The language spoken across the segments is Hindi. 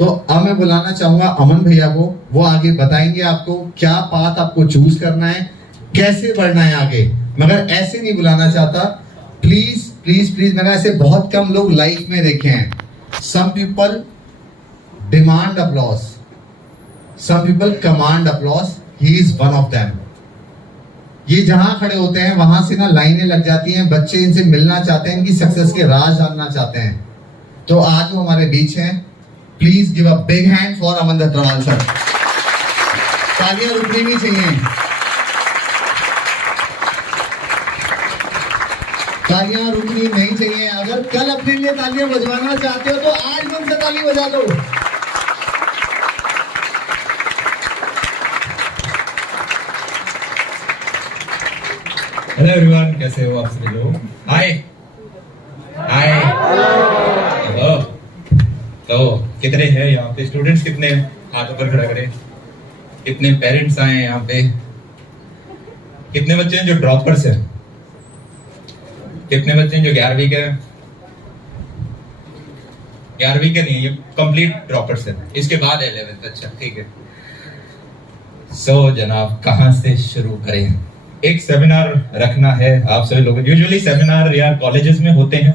तो अब मैं बुलाना चाहूंगा अमन भैया को, वो आगे बताएंगे आपको क्या पाथ आपको चूज करना है, कैसे बढ़ना है आगे। मगर ऐसे नहीं बुलाना चाहता, प्लीज प्लीज प्लीज। मैंने ऐसे बहुत कम लोग लाइफ में देखे हैं। Some people demand applause, some people command applause, he is one of them. ये जहां खड़े होते हैं वहां से ना लाइनें लग जाती हैं, बच्चे इनसे मिलना चाहते हैं, इनकी सक्सेस के राज जानना चाहते हैं। तो आज वो हमारे बीच हैं। Please give a big hand for Aman Dattwal sir. तालियां रुकनी नहीं चाहिए, तालियां रुकनी नहीं चाहिए। अगर कल अपने लिए तालियां बजवाना चाहते हो तो आज मन से ताली बजा दो। हेलो एवरीवन, कैसे हो आप सभी लोग? हाय हाय। हेलो। तो कितने हैं यहाँ पे स्टूडेंट्स? कितने हाथ ऊपर खड़ा करें। कितने पेरेंट्स आए हैं यहाँ पे? कितने बच्चे हैं जो ड्रॉपर्स हैं? कितने बच्चे हैं जो 11वीं के? 11वीं के नहीं, ये कंप्लीट ड्रॉपर्स हैं। इसके बाद 11th। अच्छा ठीक है। जनाब कहाँ से शुरू करें? एक सेमिनार रखना है आप सभी लोगों। यूजुअली सेमिनार यार कॉलेजेस में होते हैं।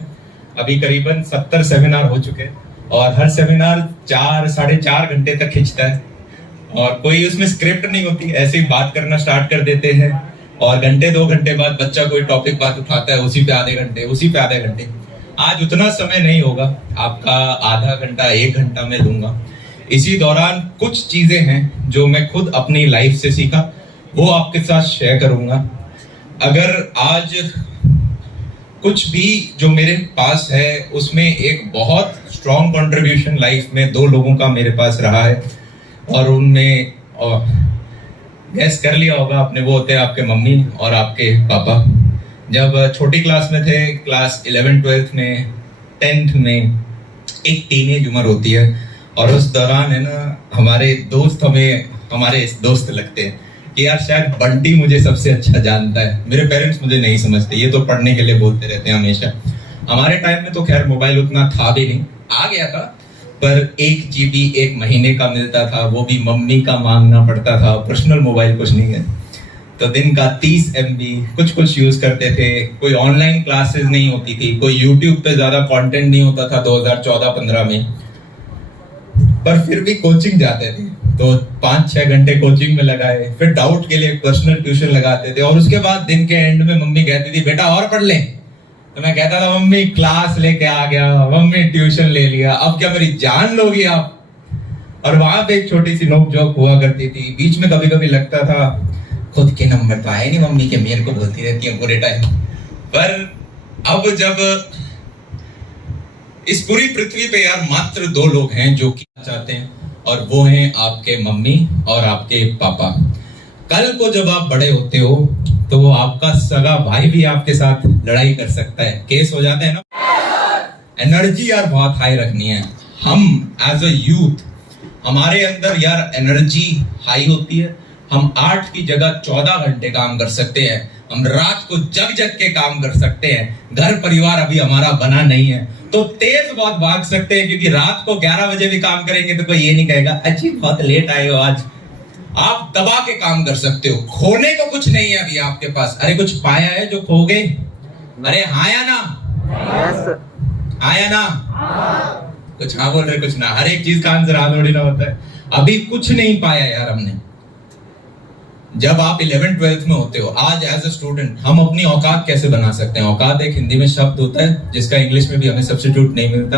अभी करीबन 70 सेमिनार हो चुके हैं और हर सेमिनार 4-4.5 घंटे तक खिंचता है और कोई उसमें स्क्रिप्ट नहीं होती, ऐसे ही बात करना स्टार्ट कर देते हैं और घंटे 2 घंटे बाद बच्चा कोई टॉपिक बात उठाता है, उसी पे आधे घंटे, उसी पे आधे घंटे। आज उतना समय नहीं होगा, आपका आधा घंटा 1 घंटा में लूंगा। इसी दौरान कुछ चीजें हैं जो मैं खुद अपनी लाइफ से सीखा, वो आपके साथ शेयर करूंगा। अगर आज कुछ भी जो मेरे पास है उसमें एक बहुत स्ट्रॉन्ग कंट्रीब्यूशन लाइफ में 2 लोगों का मेरे पास रहा है और उनमें गैस कर लिया होगा आपने, वो होते हैं आपके मम्मी और आपके पापा। जब छोटी क्लास में थे, क्लास 11, 12 में, 10th में, एक टीनेज उम्र होती है और उस दौरान है ना हमारे दोस्त लगते हैं कि यार शायद बंटी मुझे सबसे अच्छा जानता है, मेरे पेरेंट्स मुझे नहीं समझते, ये तो पढ़ने के लिए बोलते रहते हैं हमेशा। हमारे टाइम में तो खैर मोबाइल उतना था भी नहीं, आ गया था पर 1 GB 1 महीने का मिलता था, वो भी मम्मी का मांगना पड़ता था। पर्सनल मोबाइल कुछ नहीं है, तो दिन का 30 MB कुछ यूज करते थे। कोई ऑनलाइन क्लासेस नहीं होती थी, कोई यूट्यूब पे ज्यादा कंटेंट नहीं होता था 2014-15 में, पर फिर भी कोचिंग जाते थे तो 5-6 घंटे कोचिंग में लगाए, फिर डाउट के लिए पर्सनल ट्यूशन लगाते थे और उसके बाद दिन के एंड में मम्मी कहती थी बेटा और पढ़ ले, तो मैं कहता था मम्मी क्लास लेके आ गया, मम्मी ट्यूशन ले लिया, अब क्या मेरी जान लोगी आप? और वहां पे एक छोटी सी नोक जोक हुआ करती थी। बीच में कभी कभी लगता था खुद के नंबर तो आए नहीं मम्मी के, मेरे को बोलती रहती है पूरे टाइम। पर अब जब इस पूरी पृथ्वी पे यार मात्र 2 लोग हैं जो कि चाहते हैं और वो हैं आपके मम्मी और आपके पापा। कल को जब आप बड़े होते हो तो वो आपका सगा भाई भी आपके साथ लड़ाई कर सकता है, केस हो जाते हैं ना। एनर्जी यार बहुत हाई रखनी है। हम एज अ यूथ, हमारे अंदर यार एनर्जी हाई होती है। हम 8 की जगह 14 घंटे काम कर सकते हैं। हम रात को जग के काम कर सकते हैं। घर परिवार अभी हमारा बना नहीं है तो तेज बहुत भाग सकते हैं, क्योंकि रात को 11 बजे भी काम करेंगे तो कोई ये नहीं कहेगा अच्छी बहुत लेट आए हो आज। आप दबा के काम कर सकते हो। खोने को कुछ नहीं है अभी आपके पास। अरे कुछ पाया है जो खो गए? अरे हाँ या ना? हाँ या ना? कुछ हाँ बोल रहे, कुछ ना। हर एक चीज का आंसर हाँ थोड़ी ना होता है। अभी कुछ नहीं पाया यार हमने। जब आप 11th 12th में होते हो, आज एज अ स्टूडेंट हम अपनी औकात कैसे बना सकते हैं? औकात एक हिंदी में शब्द होता है जिसका इंग्लिश में भी हमें सब्स्टिट्यूट नहीं मिलता।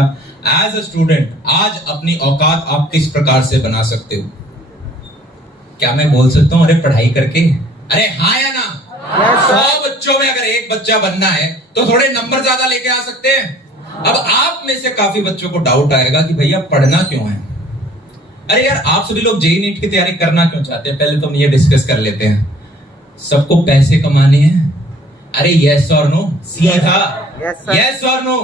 एज अ स्टूडेंट आज अपनी औकात आप किस प्रकार से बना सकते हो? क्या मैं बोल सकता हूँ अरे पढ़ाई करके? अरे हाँ या ना? 100 बच्चों में अगर एक बच्चा बनना है तो थोड़े नंबर ज्यादा लेके आ सकते हैं। अब आप में से काफी बच्चों को डाउट आएगा कि भैया पढ़ना क्यों है? अरे यार आप सभी लोग जेईई नीट की तैयारी करना क्यों चाहते हैं? पहले तो हम ये डिस्कस कर लेते हैं। सबको पैसे कमाने हैं। अरे यस और नो? सीधा यस और नो?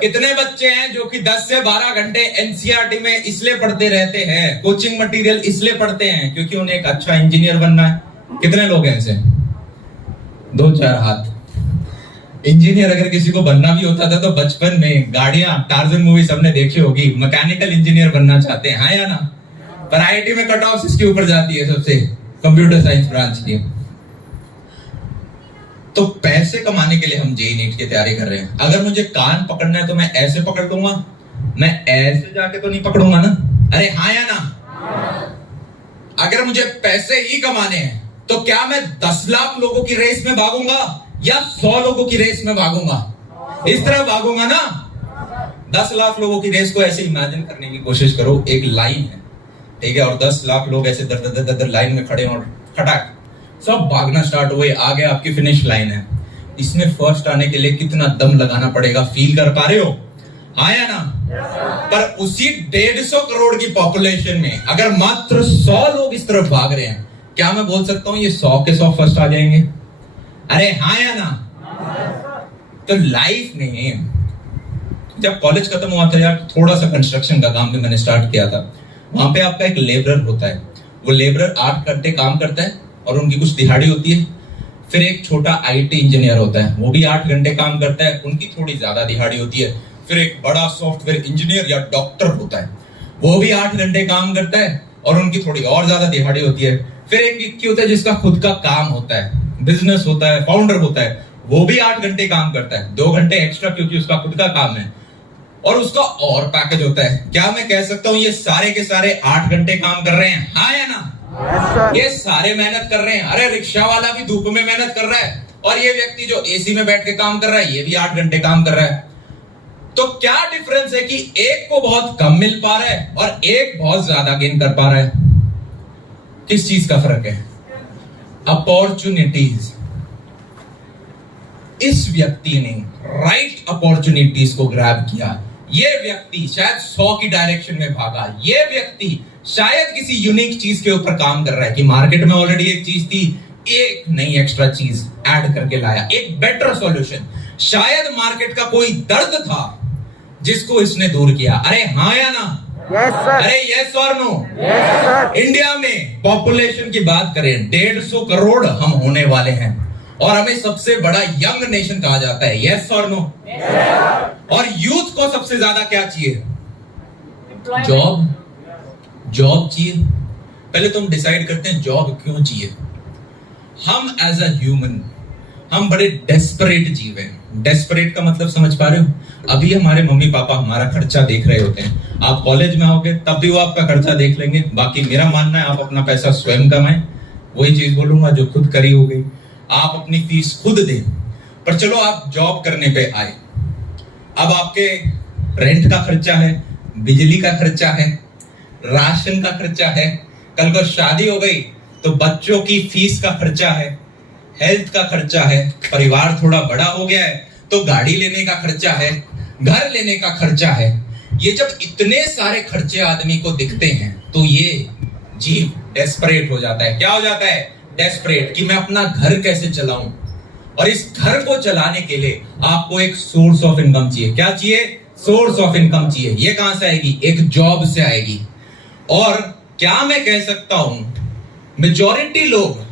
कितने बच्चे हैं जो कि 10 से 12 घंटे एनसीईआरटी में इसलिए पढ़ते रहते हैं, कोचिंग मटेरियल इसलिए पढ़ते हैं क्योंकि उन्हें एक अच्छा इंजीनियर बनना है? कितने लोग हैं ऐसे? 2-4 हाथ। इंजीनियर अगर किसी को बनना भी होता था तो बचपन में गाड़ियां, टार्जन मूवी सबने देखी होगी, मैकेनिकल इंजीनियर बनना चाहते हैं, हाँ या ना? पर आईआईटी में कट ऑफ इसके ऊपर जाती है सबसे, कंप्यूटर साइंस ब्रांच की। तो पैसे कमाने के लिए हम जेईई नीट की तैयारी कर रहे हैं। अगर मुझे कान पकड़ना है तो मैं ऐसे पकड़ लूंगा, मैं ऐसे जाके तो नहीं पकड़ूंगा ना? अरे हाँ या ना? अगर मुझे पैसे ही कमाने हैं तो क्या मैं 10 लाख लोगों की रेस में भागूंगा या 100 लोगों की रेस में भागूंगा? इस तरह भागूंगा ना। 10 लाख लोगों की रेस को ऐसे इमेजिन करने की कोशिश करो, एक लाइन है, ठीक है, और 10 लाख लोग ऐसे दर दर दर दर लाइन में खड़े और खटाक सब भागना स्टार्ट हुए, आगे आपकी फिनिश लाइन है। इसमें फर्स्ट आने के लिए कितना दम लगाना पड़ेगा, फील कर पा रहे हो? हाँ या ना? पर उसी 150 करोड़ की पॉपुलेशन में अगर मात्र 100 लोग इस तरफ भाग रहे हैं, क्या मैं बोल सकता हूं ये 100 के 100 फर्स्ट आ जाएंगे? अरे हाँ या ना? तो लाइफ में जब कॉलेज खत्म हुआ था यार, थोड़ा सा कंस्ट्रक्शन का काम भी मैंने स्टार्ट किया था। वहां पे आपका एक लेबरर होता है, वो लेबरर 8 घंटे काम करता है और उनकी कुछ दिहाड़ी होती है। फिर एक छोटा आईटी इंजीनियर होता है, वो भी 8 घंटे काम करता है, उनकी थोड़ी ज्यादा दिहाड़ी होती है। फिर एक बड़ा सॉफ्टवेयर इंजीनियर या डॉक्टर होता है, वो भी 8 घंटे काम करता है और उनकी थोड़ी और ज्यादा दिहाड़ी होती है। फिर एक व्यक्ति होता है जिसका खुद का काम होता है, बिजनेस होता है, फाउंडर होता है, वो भी 8 घंटे काम करता है, 2 घंटे एक्स्ट्रा क्योंकि उसका खुद का काम है, और उसका और पैकेज होता है। क्या मैं कह सकता हूं ये सारे के सारे 8 घंटे काम कर रहे हैं? हाँ या ना? ये सारे मेहनत कर रहे हैं। अरे रिक्शा वाला भी धूप में मेहनत कर रहा है, और ये व्यक्ति जो एसी में बैठ के काम कर रहा है, ये भी 8 घंटे काम कर रहा है। तो क्या डिफरेंस है कि एक को बहुत कम मिल पा रहा है और एक बहुत ज्यादा गेन कर पा रहा है? किस चीज का फर्क है? अपॉर्चुनिटीज। इस व्यक्ति ने राइट अपॉर्चुनिटीज को ग्रैब किया। ये व्यक्ति शायद 100 की डायरेक्शन में भागा। ये व्यक्ति शायद किसी यूनिक चीज के ऊपर काम कर रहा है कि मार्केट में ऑलरेडी एक चीज थी, एक नई एक्स्ट्रा चीज ऐड करके लाया, एक बेटर सॉल्यूशन। शायद मार्केट का कोई दर्द था जिसको इसने दूर किया। अरे हाँ या ना? Yes sir. अरे यस और नो? Yes sir. इंडिया में पॉपुलेशन की बात करें 150 करोड़ हम होने वाले हैं और हमें सबसे बड़ा यंग नेशन कहा जाता है। यस और नो? और यूथ को सबसे ज्यादा क्या चाहिए? जॉब। जॉब चाहिए। पहले तो हम डिसाइड करते हैं जॉब क्यों चाहिए। हम एज अ ह्यूमन हम बड़े डेस्परेट जीव हैं। डेस्परेट का मतलब समझ पा रहे हो? अभी हमारे मम्मी पापा हमारा खर्चा देख रहे होते हैं, आप कॉलेज में आओगे तब भी वो आपका खर्चा देख लेंगे। बाकी मेरा मानना है आप अपना पैसा स्वयं कमाएं। वही चीज बोलूंगा जो खुद करी हो गई, आप अपनी फीस खुद दें। पर चलो आप जॉब करने पे आए, अब आपके रेंट का खर्चा है, बिजली का खर्चा है, राशन का खर्चा है, कल को शादी हो गई तो बच्चों की फीस का खर्चा है, हेल्थ का खर्चा है, परिवार थोड़ा बड़ा हो गया है तो गाड़ी लेने का खर्चा है, घर लेने का खर्चा है। ये जब इतने सारे खर्चे आदमी को दिखते हैं तो ये जीव डेस्परेट हो जाता है। क्या हो जाता है? डेस्परेट, कि मैं अपना घर कैसे चलाऊं। और इस घर को चलाने के लिए आपको एक सोर्स ऑफ इनकम चाहिए। क्या चाहिए? सोर्स ऑफ इनकम चाहिए। ये कहां से आएगी? एक जॉब से आएगी। और क्या मैं कह सकता हूं मेजॉरिटी लोग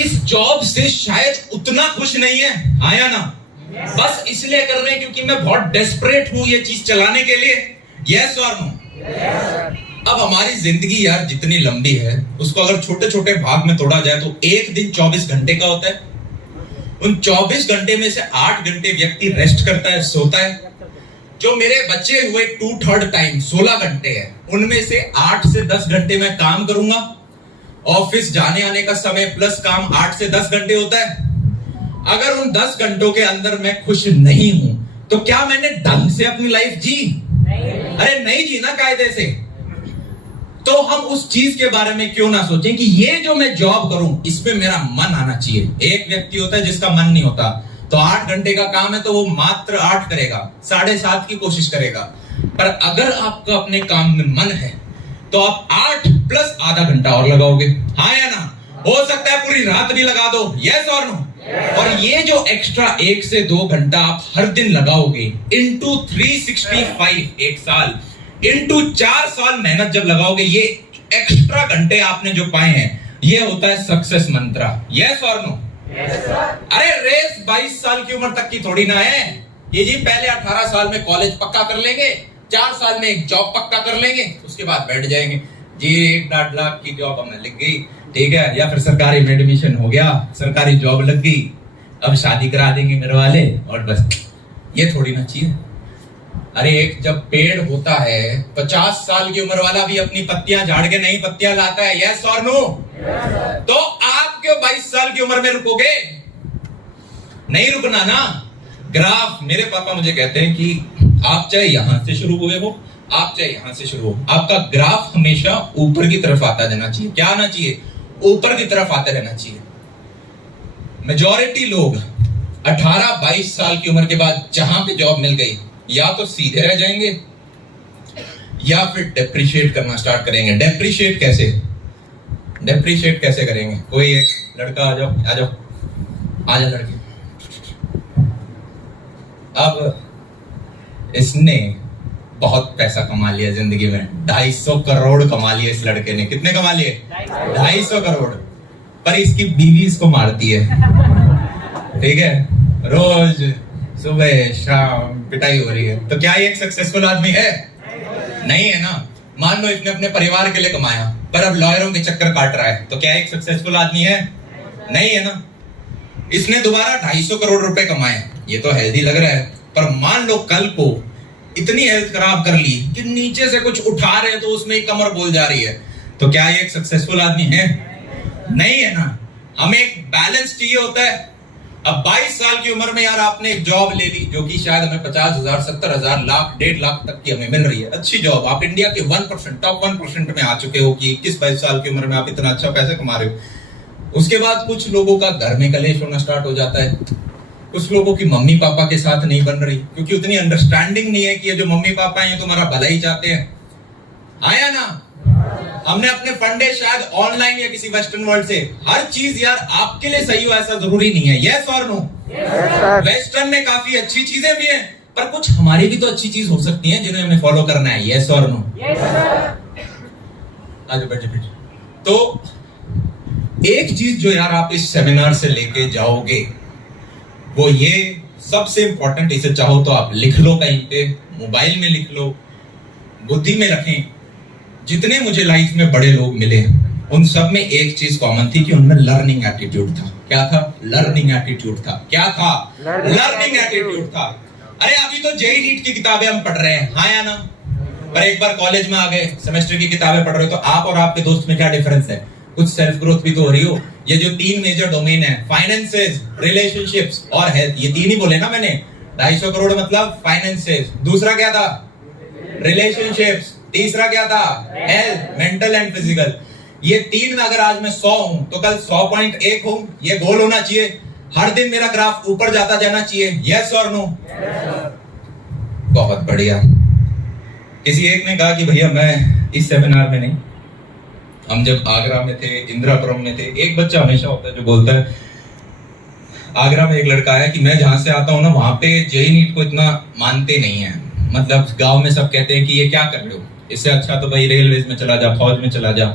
इस जॉब से शायद उतना खुश नहीं है। हाँ या ना? बस इसलिए कर रहे हैं क्योंकि मैं बहुत डेस्परेट हूं ये चीज चलाने के लिए। यस और नो? अब हमारी जिंदगी यार जितनी लंबी है उसको अगर छोटे छोटे भाग में तोड़ा जाए तो एक दिन 24 घंटे का होता है। उन 24 घंटे में से 8 घंटे व्यक्ति रेस्ट करता है, सोता है। जो मेरे बचे हुए 2/3 टाइम 16 घंटे है, उनमें से 8 से 10 घंटे मैं काम करूंगा। ऑफिस जाने आने का समय प्लस काम 8 से 10 घंटे होता है। अगर उन 10 घंटों के अंदर मैं खुश नहीं हूं तो क्या मैंने ढंग से अपनी लाइफ जी? अरे नहीं जी ना कायदे से। तो हम उस चीज के बारे में क्यों ना सोचें कि ये जो मैं जॉब करूं इसमें मेरा मन आना चाहिए। एक व्यक्ति होता है जिसका मन नहीं होता, तो 8 घंटे का काम है तो वो मात्र 8 करेगा, 7.5 की कोशिश करेगा। पर अगर आपका अपने काम में मन है तो आप 8 प्लस आधा घंटा और लगाओगे। हाँ या ना? हो सकता है पूरी रात भी लगा दो। यस और नो? और ये जो एक्स्ट्रा 1 से 2 घंटा आप हर दिन लगाओगे इंटू 365 एक साल, इंटू 4 साल मेहनत जब लगाओगे, ये एक्स्ट्रा घंटे आपने जो पाए हैं ये होता है सक्सेस मंत्रा। यस और नो? अरे रेस 22 साल की उम्र तक की थोड़ी ना है ये जी। पहले 18 साल में कॉलेज पक्का कर लेंगे, 4 साल में एक जॉब पक्का कर लेंगे, उसके बाद बैठ जाएंगे जी। 1.5 लाख की जॉब हमें लग गई, ठीक है, या फिर सरकारी में एडमिशन हो गया, सरकारी जॉब लग गई, अब शादी करा देंगे मेरे वाले और बस। ये थोड़ी ना चाहिए। अरे एक जब पेड़ होता है 50 साल की उम्र वाला भी अपनी पत्तियां झाड़ के नई पत्तियां लाता है, यस और नो? तो आप क्यों 22 साल की उम्र में रुकोगे? नहीं रुकना ना। ग्राफ, मेरे पापा मुझे कहते हैं कि आप चाहे यहां से शुरू हुए हो, आप चाहे यहां से शुरू हो, आपका ग्राफ हमेशा ऊपर की तरफ आता रहना चाहिए। क्या आना चाहिए? ऊपर की तरफ आते रहना चाहिए। मेजॉरिटी लोग 18-22 साल की उम्र के बाद जहां पे जॉब मिल गई, या तो सीधे रह जाएंगे या फिर डेप्रिशिएट करना स्टार्ट करेंगे। डेप्रिशिएट कैसे? डेप्रिशिएट कैसे करेंगे? कोई एक लड़का आ जाओ, आ जाओ, आ जाओ लड़की। अब इसने बहुत पैसा कमा लिया जिंदगी में, 250 करोड़ कमा लिए इस लड़के ने। कितने कमा लिए? 250 करोड़। पर इसकी बीवी इसको मारती है, ठीक है, रोज सुबह शाम पिटाई हो रही है। तो क्या ये एक सक्सेसफुल आदमी है? नहीं है ना। मान लो इसने अपने परिवार के लिए कमाया पर अब लॉयरों के चक्कर काट रहा है, तो क्या एक सक्सेसफुल आदमी है? नहीं है ना। इसने दोबारा 250 करोड़ रुपए कमाए, ये तो हेल्दी लग रहा है, पर मान लो कल को इतनी हेल्थ खराब कर ली कि नीचे से कुछ उठा रहे हैं तो उसमें कमर बोल जा रही है, तो क्या ये एक सक्सेसफुल आदमी है? नहीं है ना। हमें एक बैलेंस चाहिए होता है। अब 22 साल की उम्र में यार आपने एक जॉब ले ली जो कि शायद हमें 50,000, 70,000, लाख, 1.5 लाख तक की हमें मिल रही है, अच्छी जॉब। आप इंडिया के 1%, टॉप 1% में आ चुके हो कि 21-22 साल की उम्र में आप इतना अच्छा पैसा कमा रहे हो। उसके बाद कुछ लोगों का घर में कलेश होना स्टार्ट हो जाता है, कुछ लोगों की मम्मी पापा के साथ नहीं बन रही क्योंकि उतनी अंडरस्टैंडिंग नहीं है कि ये जो मम्मी पापा हैं तुम्हारा भला ही चाहते हैं। आया ना? हमने अपने फंडे शायद ऑनलाइन या किसी वेस्टर्न वर्ल्ड से। हर चीज यार आपके लिए सही हो ऐसा जरूरी नहीं है, यस और नो? वेस्टर्न में काफी अच्छी चीजें भी हैं पर कुछ हमारी भी तो अच्छी चीज हो सकती हैं जिन्हें हमें फॉलो करना है, यस और नो? आज बैठे। तो एक चीज जो यार आप इस सेमिनार से लेके जाओगे वो ये सबसे इंपॉर्टेंट, इसे चाहो तो आप लिख लो कहीं पे, मोबाइल में लिख लो, बुद्धि में रखें। जितने मुझे लाइफ में बड़े लोग मिले उन सब में एक चीज कॉमन थी कि उनमें लर्निंग एटीट्यूड था। क्या था? लर्निंग एटीट्यूड था। क्या था? लर्निंग एटीट्यूड था। अरे अभी तो जेई नीट की किताबें हम पढ़ रहे हैं, हाँ या ना? पर एक बार कॉलेज में आ गए, सेमेस्टर की किताबें पढ़ रहे हो, तो आप और आपके दोस्त में क्या डिफरेंस है? कुछ सेल्फ ग्रोथ भी तो हो रही हो। ये जो 3 मेजर डोमेन है, फाइनेंसेस, रिलेशनशिप्स और हेल्थ, ये 3 ही बोले ना मैंने। 250 करोड़ मतलब फाइनेंसेस, दूसरा क्या था? रिलेशनशिप्स, तीसरा क्या था? Health, mental and physical. ये 3 में अगर आज मैं 100 हूं तो कल 100.1 हूं। ये गोल होना चाहिए। हर दिन मेरा ग्राफ ऊपर जाता जाना चाहिए, यस और नो? बहुत बढ़िया। किसी एक ने कहा कि भैया मैं इस सेमिनार में नहीं, हम जब आगरा में थे, इंदिरापुरम में थे, एक बच्चा हमेशा होता है जो बोलता है, आगरा में एक लड़का है कि मैं जहां से आता हूं ना वहां पे जेई नीट को इतना मानते नहीं है। मतलब गांव में सब कहते हैं कि ये क्या कर रहे हो, इससे अच्छा तो भाई रेलवेज में चला जा, फौज में चला जा।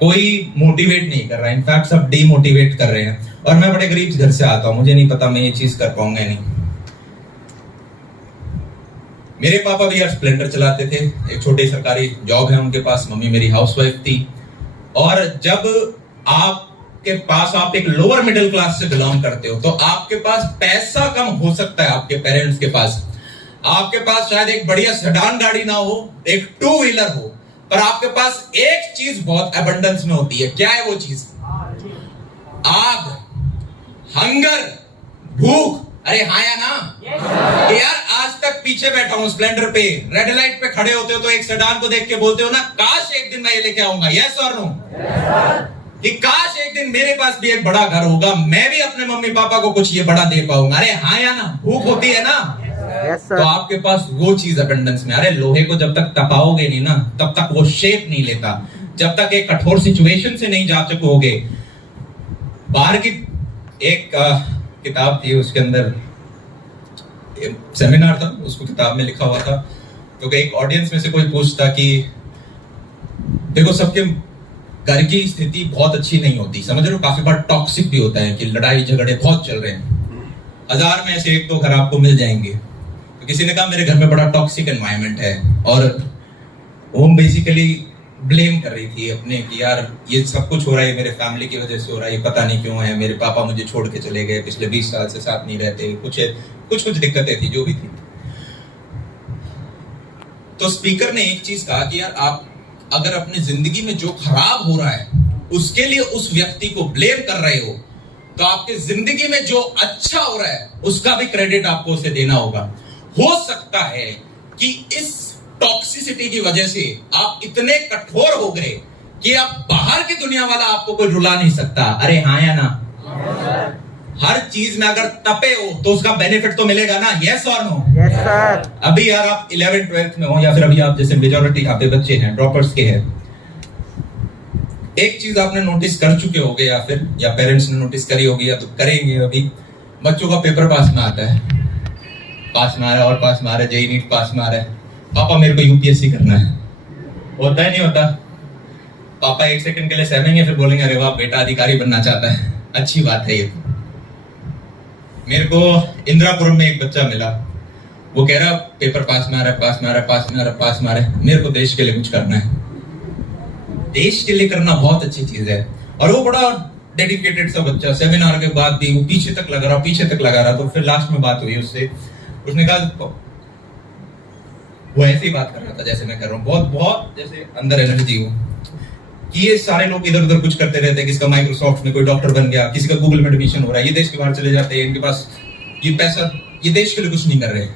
कोई मोटिवेट नहीं कर रहा है, इनफैक्ट सब डीमोटिवेट कर रहे हैं। और मैं बड़े गरीब घर से आता हूं, मुझे नहीं पता मैं ये चीज कर पाऊंगा नहीं। मेरे पापा भी यार स्प्लेंडर चलाते थे, एक छोटी सरकारी जॉब है उनके पास, मम्मी मेरी हाउसवाइफ थी। और जब आपके पास, आप एक लोअर मिडिल क्लास से बिलोंग करते हो तो आपके पास पैसा कम हो सकता है, आपके पेरेंट्स के पास, आपके पास शायद एक बढ़िया सेडान गाड़ी ना हो, एक 2 व्हीलर हो, पर आपके पास एक चीज बहुत अबंडेंस में होती है। क्या है वो चीज? आग, हंगर, भूख। अरे हाँ या ना? यार आज तक पीछे बैठा हूं स्प्लेंडर पे, रेड लाइट पे खड़े होते हो तो एक सेडान को देख के बोलते हो ना, काश एक दिन मैं ये लेके आऊंगा, यस और नो? कि काश एक दिन मेरे पास भी एक बड़ा घर होगा, मैं भी अपने मम्मी पापा को कुछ ये बड़ा दे पाऊंगा। अरे हाँ या ना? भूख होती है ना? तो आपके पास वो चीज अबंडेंस में। अरे लोहे को जब तक तपाओगे नहीं ना तब तक वो शेप नहीं लेता, जब तक एक कठोर सिचुएशन से नहीं जा चुकोगे। बाहर की एक किताब थी, उसके अंदर सेमिनार था, उसको किताब में लिखा हुआ था, तो एक ऑडियंस में से कोई पूछता कि देखो सबके घर की स्थिति बहुत अच्छी नहीं होती, समझ रहे हो, काफी बार टॉक्सिक भी होता है कि लड़ाई झगड़े बहुत चल रहे हैं, 1000 में से एक तो घर आपको मिल जाएंगे। तो किसी ने कहा मेरे घर में बड़ा टॉक्सिक एनवायरनमेंट है, और वो बेसिकली ब्लेम कर रही थी अपने कि यार ये सब कुछ हो रहा है मेरे फैमिली की वजह से हो रहा है, पता नहीं क्यों है, मेरे पापा मुझे छोड़ के चले गए, पिछले 20 साल से साथ नहीं रहते, कुछ दिक्कतें थी जो भी थी। तो स्पीकर ने एक चीज कहा कि यार आप अगर अपनी जिंदगी में जो खराब हो रहा है उसके लिए उस व्यक्ति को ब्लेम कर रहे हो, तो आपकी जिंदगी में जो अच्छा हो रहा है उसका भी क्रेडिट आपको उसे देना होगा। हो सकता है कि इस टॉक्सिसिटी की वजह से आप इतने कठोर हो गए कि अब बाहर की दुनिया वाला आपको कोई रुला नहीं सकता। अरे हाँ या ना? हर चीज में अगर तपे हो तो उसका बेनिफिट तो मिलेगा ना, यस और नो? Yes sir. अभी यार आप 11th 12th में हो, या फिर अभी आप जैसे मेजॉरिटी यहाँ पे बच्चे हैं ड्रॉपर्स के हैं, एक चीज आपने नोटिस कर चुके होगे या फिर या पेरेंट्स ने नोटिस करी होगी या तो करेंगे, अभी बच्चों का पेपर पास में आता है, पास में आ रहा है और पास में आ रहा है, जेईई नीट पास में आ रहा है, पापा मेरे को यूपीएससी करना है। होता है नहीं होता? पापा एक सेकंड के लिए सहमेंगे, फिर बोलेंगे अरे वाह बेटा अधिकारी बनना चाहता है, अच्छी बात है ये तो। मेरे को इंदिरापुरम में एक बच्चा मिला, वो कह रहा पेपर पास में आ रहा है, पास में आ रहा है, पास में आ रहा है, पास में आ रहा है, मेरे को देश के लिए कुछ करना है। देश के लिए करना बहुत अच्छी चीज है, और वो बड़ा डेडिकेटेड सा बच्चा, सेमिनार के बाद भी वो पीछे तक लगा रहा। तो फिर लास्ट में बात हुई उससे, उसने कहा, वो ऐसे ही बात कर रहा था जैसे मैं कर रहा हूँ, बहुत जैसे अंदर एनर्जी हो, कि ये सारे लोग इधर उधर कुछ करते रहते हैं, किसका माइक्रोसॉफ्ट में कोई डॉक्टर बन गया, किसी का गूगल में एडमिशन हो रहा है, ये देश के बाहर चले जाते हैं, इनके पास ये पैसा, ये देश के लिए कुछ नहीं कर रहे।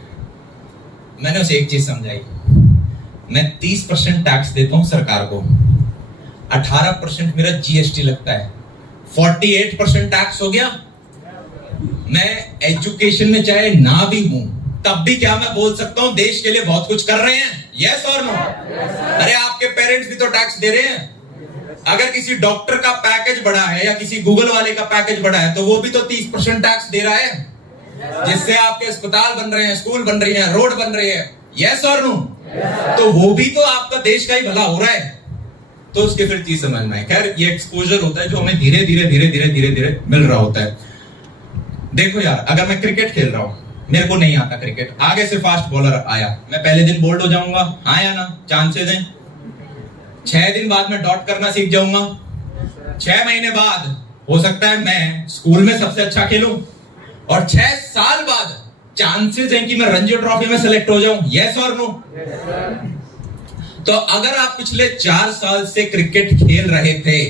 मैंने उसे एक चीज समझाई, मैं 30% टैक्स देता हूं सरकार को, 18% मेरा जीएसटी लगता है, 48% टैक्स हो गया। मैं एजुकेशन में चाहे ना भी हूं तब भी क्या मैं बोल सकता हूं देश के लिए बहुत कुछ कर रहे हैं, यस और नो? अरे आपके पेरेंट्स भी तो टैक्स दे रहे हैं। अगर किसी डॉक्टर का पैकेज बढ़ा है या किसी गूगल वाले का पैकेज बढ़ा है तो वो भी तो 30% टैक्स दे रहा है, जिससे आपके अस्पताल बन रहे हैं, स्कूल बन रही हैं, रोड बन रहे हैं, यस और नो? तो वो भी तो आपका देश का ही भला हो रहा है। तो उसके फिर चीज समझना है। खैर ये एक्सपोजर होता है जो हमें धीरे धीरे मिल रहा होता है। देखो यार, अगर मैं क्रिकेट खेल रहा हूं, मेरे को नहीं आता क्रिकेट, आगे से फास्ट बॉलर आया, मैं पहले दिन बोल्ड हो जाऊंगा, हाँ या ना? चांसेस हैं। 6 दिन बाद मैं डॉट करना सीख जाऊंगा, 6 महीने बाद हो सकता है मैं स्कूल में सबसे अच्छा खेलूं, और 6 साल बाद चांसेस हैं कि मैं रणजी ट्रॉफी में सेलेक्ट हो जाऊं, यस और नो? तो अगर आप पिछले 4 साल से क्रिकेट खेल रहे थे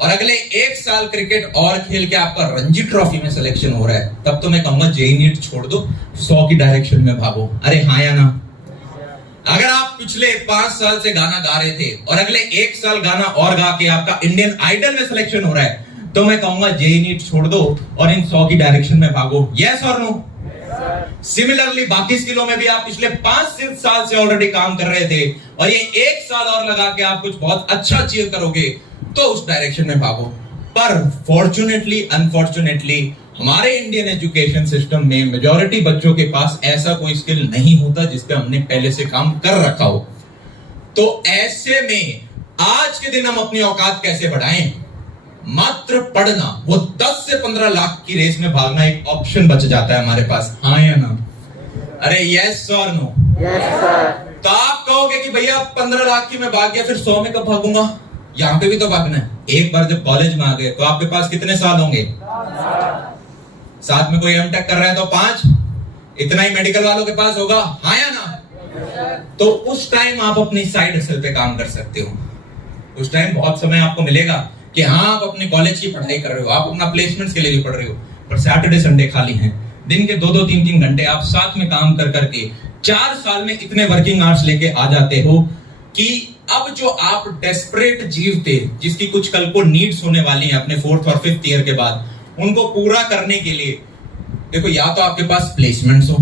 और अगले 1 साल क्रिकेट और खेल के आपका रणजी ट्रॉफी में सिलेक्शन हो रहा है, तब तो मैं कहूंगा जेईई नीट छोड़ दो, 100 की डायरेक्शन में भागो। अरे हाँ या ना? अगर आप पिछले 5 साल से गाना गा रहे थे और अगले 1 साल गाना और गा के आपका इंडियन आइडल में सिलेक्शन हो रहा है, तो मैं कहूंगा जेईई नीट छोड़ दो और इन 100 की डायरेक्शन में भागो, यस और नो? सिमिलरली बाकी स्किलों में भी आप पिछले 5 साल से ऑलरेडी काम कर रहे थे और ये 1 साल और लगा के आप कुछ बहुत अच्छा अचीव करोगे, तो उस डायरेक्शन में भागो। पर फॉर्चुनेटली अनफॉर्चुनेटली हमारे इंडियन एजुकेशन सिस्टम में मेजॉरिटी बच्चों के पास ऐसा कोई स्किल नहीं होता जिस पे हमने पहले से काम कर रखा हो। तो ऐसे में आज के दिन हम अपनी औकात कैसे बढ़ाएं? मात्र पढ़ना, वो 10 से 15 लाख की रेस में भागना एक ऑप्शन बच जाता है हमारे पास, हाँ या ना? अरे यस और नो? Yes sir. तो आप कहोगे कि भैया 15 लाख की मैं भाग गया, फिर 100 में कब भागूंगा? यहाँ पे भी तो भागना है। एक बार जब कॉलेज में आ गए तो आपके पास कितने साल होंगे? साथ में कोई एमटेक कर रहा है तो 5, इतना ही मेडिकल वालों के पास होगा, हाँ या ना? तो उस टाइम आप अपनी साइड हसल पे काम कर सकते हो। उस टाइम बहुत समय आपको मिलेगा कि हाँ आप अपने कॉलेज की पढ़ाई कर रहे हो, आप अपना प्लेसमेंट्स के लिए भी पढ़ रहे हो, पर सैटरडे संडे खाली हैं। दिन के 2-2, 3-3 घंटे आप साथ में काम कर करके 4 साल में इतने वर्किंग आवर्स लेके आ जाते हो कि अब जो आप डेस्परेट जीव थे, जिसकी कुछ कल को नीड्स होने वाली हैं अपने 4th और 5th ईयर के बाद, उनको पूरा करने के लिए देखो या तो आपके पास प्लेसमेंट्स हो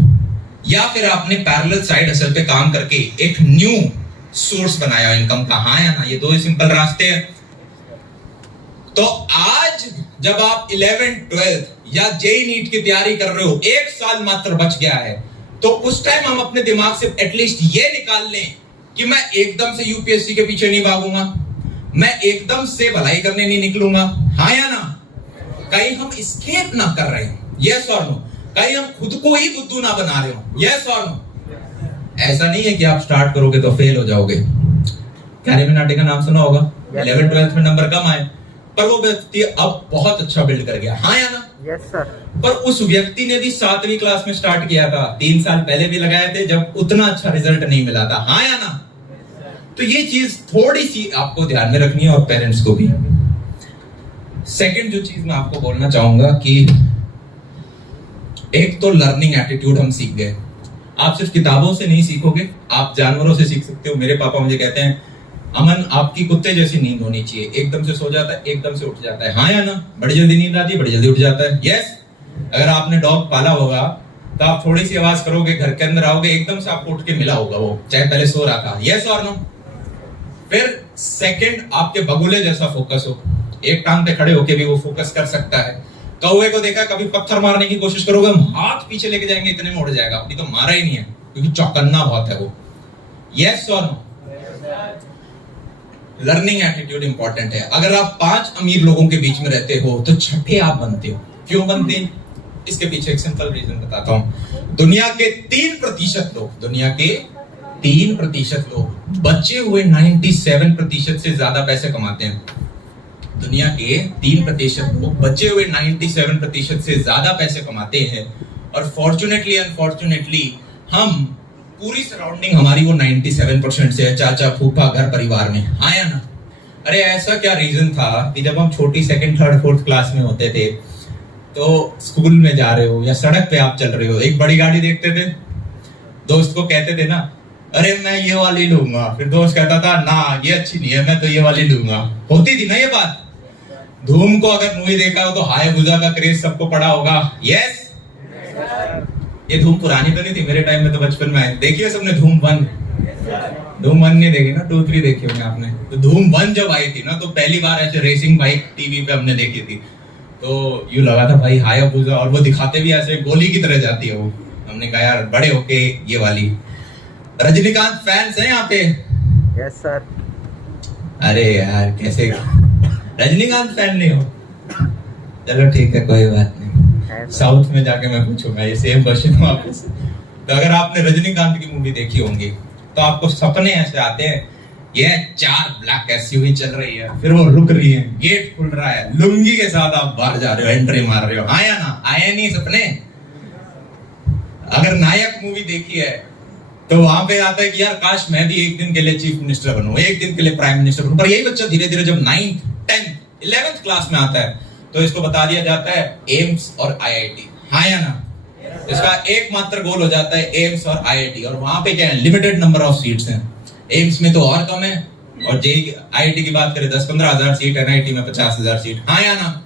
या फिर आपने पैरेलल साइड हसल पे काम करके एक न्यू सोर्स बनाया इनकम का, हाँ या ना? ये 2 सिंपल रास्ते हैं। तो आज जब आप 11th 12th या जेईई नीट की तैयारी कर रहे हो, 1 साल मात्र बच गया है, तो उस टाइम हम अपने दिमाग से एटलीस्ट ये निकाल लें कि मैं एकदम से यूपीएससी के पीछे नहीं भागूंगा, मैं एकदम से भलाई करने नहीं निकलूंगा, हाँ या ना? कहीं हम एस्केप ना कर रहे हो, यस और नो? कहीं हम खुद को ही बुद्धू ना बना रहे हो, यस और नो? ऐसा नहीं है कि आप स्टार्ट करोगे तो फेल हो जाओगे। कैरी मिनाटी का नाम सुना होगा, 11th-12th में नंबर कम आए, पर वो व्यक्ति अब बहुत अच्छा बिल्ड कर गया, हाँ या ना? Yes sir. पर उस व्यक्ति ने भी 7वीं क्लास में स्टार्ट किया था, 3 साल पहले भी लगाए थे जब उतना अच्छा रिजल्ट नहीं मिला था, हाँ या ना? तो ये चीज थोड़ी सी आपको ध्यान में रखनी है और पेरेंट्स को भी। सेकंड जो चीज मैं आपको बोलना चाहूंगा कि एक तो लर्निंग एटीट्यूड हम सीख गए। आप सिर्फ किताबों से नहीं सीखोगे, आप जानवरों से सीख सकते हो। मेरे पापा मुझे कहते हैं, अमन आपकी कुत्ते जैसी नींद होनी चाहिए, एकदम से सो जाता है, एकदम से उठ जाता है, हाँ या ना? बड़ी जल्दी नींद आती है, बड़ी जल्दी उठ जाता है, यस। अगर आपने डॉग पाला होगा तो आप थोड़ी सी आवाज करोगे, घर के अंदर आओगे, एकदम से आपको उठ के मिला होगा वो, चाहे पहले सो रहा था, यस और नो? फिर सेकंड, आपके बगुले जैसा फोकस हो, एक टांग पे खड़े होके भी वो फोकस कर सकता है। कौवे को देखा, कभी पत्थर मारने की कोशिश करोगे, हाथ पीछे लेके जाएंगे, इतने में उड़ जाएगा, अपनी तो मारा ही नहीं है क्योंकि चौकन्ना बहुत है वो, यस और नो? लर्निंग एटीट्यूड इंपॉर्टेंट है। अगर आप 5 अमीर लोगों के बीच में रहते हो तो छठे आप बनते हो। क्यों बनते हैं? इसके पीछे एक सिंपल रीजन बताता हूं। दुनिया के 3% लोग, दुनिया के 3% लोग बचे हुए 97% से ज्यादा पैसे कमाते हैं। दुनिया के 3% लोग बचे हुए 97% से ज्यादा पैसे कमाते हैं, और फॉर्चुनेटली अनफॉर्चुनेटली हम पूरी सराउंडिंग हमारी वो 97% से है, चाचा फूफा घर परिवार में, हाँ या ना? अरे ऐसा क्या रीजन था कि जब हम छोटी 2nd, 3rd, 4th क्लास में होते थे, तो स्कूल में जा रहे हो या सड़क पे आप चल रहे हो, एक बड़ी गाड़ी देखते थे, दोस्त को कहते थे ना, अरे मैं ये वाली लूंगा, फिर दोस्त कहता था ना ये अच्छी नहीं है, मैं तो ये वाली लूंगा। होती थी ना ये बात। धूम को अगर मूवी देखा हो तो हाय भुजा का क्रेज सबको पड़ा होगा, यस। ये धूम पुरानी तो नहीं थी, मेरे टाइम में तो बचपन में देखी है सबने धूम 1। धूम 1 नहीं देखी ना, 2, 3 देखी होंगे आपने। तो धूम 1 जब आई थी ना, तो पहली बार ऐसे रेसिंग बाइक टीवी पे हमने देखी थी, तो यूं लगा था भाई हाय भुजा, और वो दिखाते भी ऐसे गोली की तरह जाती है वो। हमने कहा यार बड़े होके ये वाली। रजनीकांत फैंस हैं यहाँ पे? Yes sir. अरे यार कैसे रजनीकांत फैन नहीं हो? चलो ठीक है, कोई बात नहीं, साउथ में जाके मैं पूछूंगा ये सेम क्वेश्चन वापस। तो अगर आपने रजनीकांत की मूवी देखी होंगी तो आपको सपने ऐसे आते हैं, ये 4 ब्लैक एसयूवी चल रही है, फिर वो रुक रही है, गेट खुल रहा है, लुंगी के साथ आप बाहर जा रहे हो, एंट्री मार रहे हो, हाँ या ना? आए नहीं सपने? अगर नायक मूवी देखी है तो वहां पे आता है कि यार काश मैं भी एक दिन के लिए चीफ मिनिस्टर बनूं, एक दिन के लिए प्राइम मिनिस्टर बनूं। पर यही बच्चा धीरे धीरे जब 9th, 10th, 11th क्लास में आता है तो इसको बता दिया जाता है एम्स और आईआईटी, हाँ या ना? इसका एकमात्र गोल हो जाता है एम्स और आईआईटी, और वहां पे क्या है, लिमिटेड नंबर ऑफ सीट्स हैं। एम्स में तो और कम है, और जेई आईआईटी की बात करें 10-15 हजार सीट, एनआईटी में 50,000 सीट, हाँ या ना?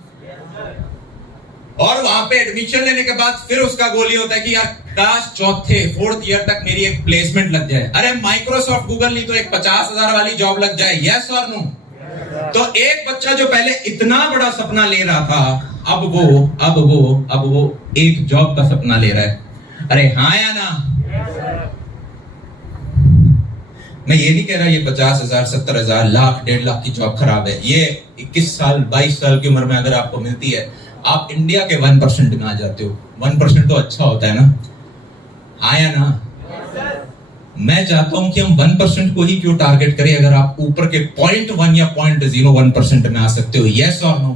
और वहां पे एडमिशन लेने के बाद फिर उसका गोल ये होता है कि यार काश 4th ईयर तक मेरी एक प्लेसमेंट लग जाए। अरे माइक्रोसॉफ्ट गूगल नहीं तो एक 50,000 वाली जॉब लग जाए, यस और नो? तो एक बच्चा जो पहले इतना बड़ा सपना ले रहा था, अब वो एक जॉब का सपना ले रहा है। अरे हाँ या ना? मैं ये नहीं कह रहा ये 50,000, 70,000, लाख, 1.5 लाख की जॉब खराब है। ये 21 साल 22 साल की उम्र में अगर आपको मिलती है, आप इंडिया के 1% में आ जाते हो। 1% तो अच्छा होता है ना, हाँ या ना? मैं चाहता हूं कि हम 1% को ही क्यों टारगेट करें, अगर आप ऊपर के 0.1 या 0.01% में आ सकते हो, यस और नो?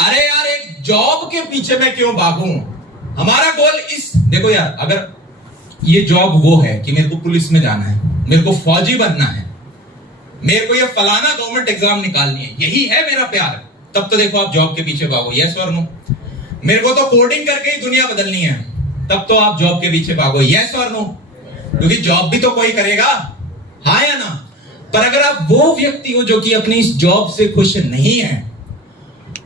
अरे यार एक जॉब के पीछे मैं क्यों भागूं? हमारा गोल देखो यार, अगर ये जॉब वो है कि मेरे को पुलिस में जाना है, मेरे को फौजी बनना है, मेरे को ये फलाना गवर्नमेंट एग्जाम निकालनी है, यही है मेरा प्यार, तब तो देखो आप जॉब के पीछे भागो, यस और नो? मेरे को तो कोडिंग करके ही दुनिया बदलनी है, तब तो आप जॉब के पीछे भागो, यस और नो? क्योंकि जॉब भी तो कोई करेगा, हाँ या ना? पर अगर आप वो व्यक्ति हो जो कि अपनी इस जॉब से खुश नहीं है,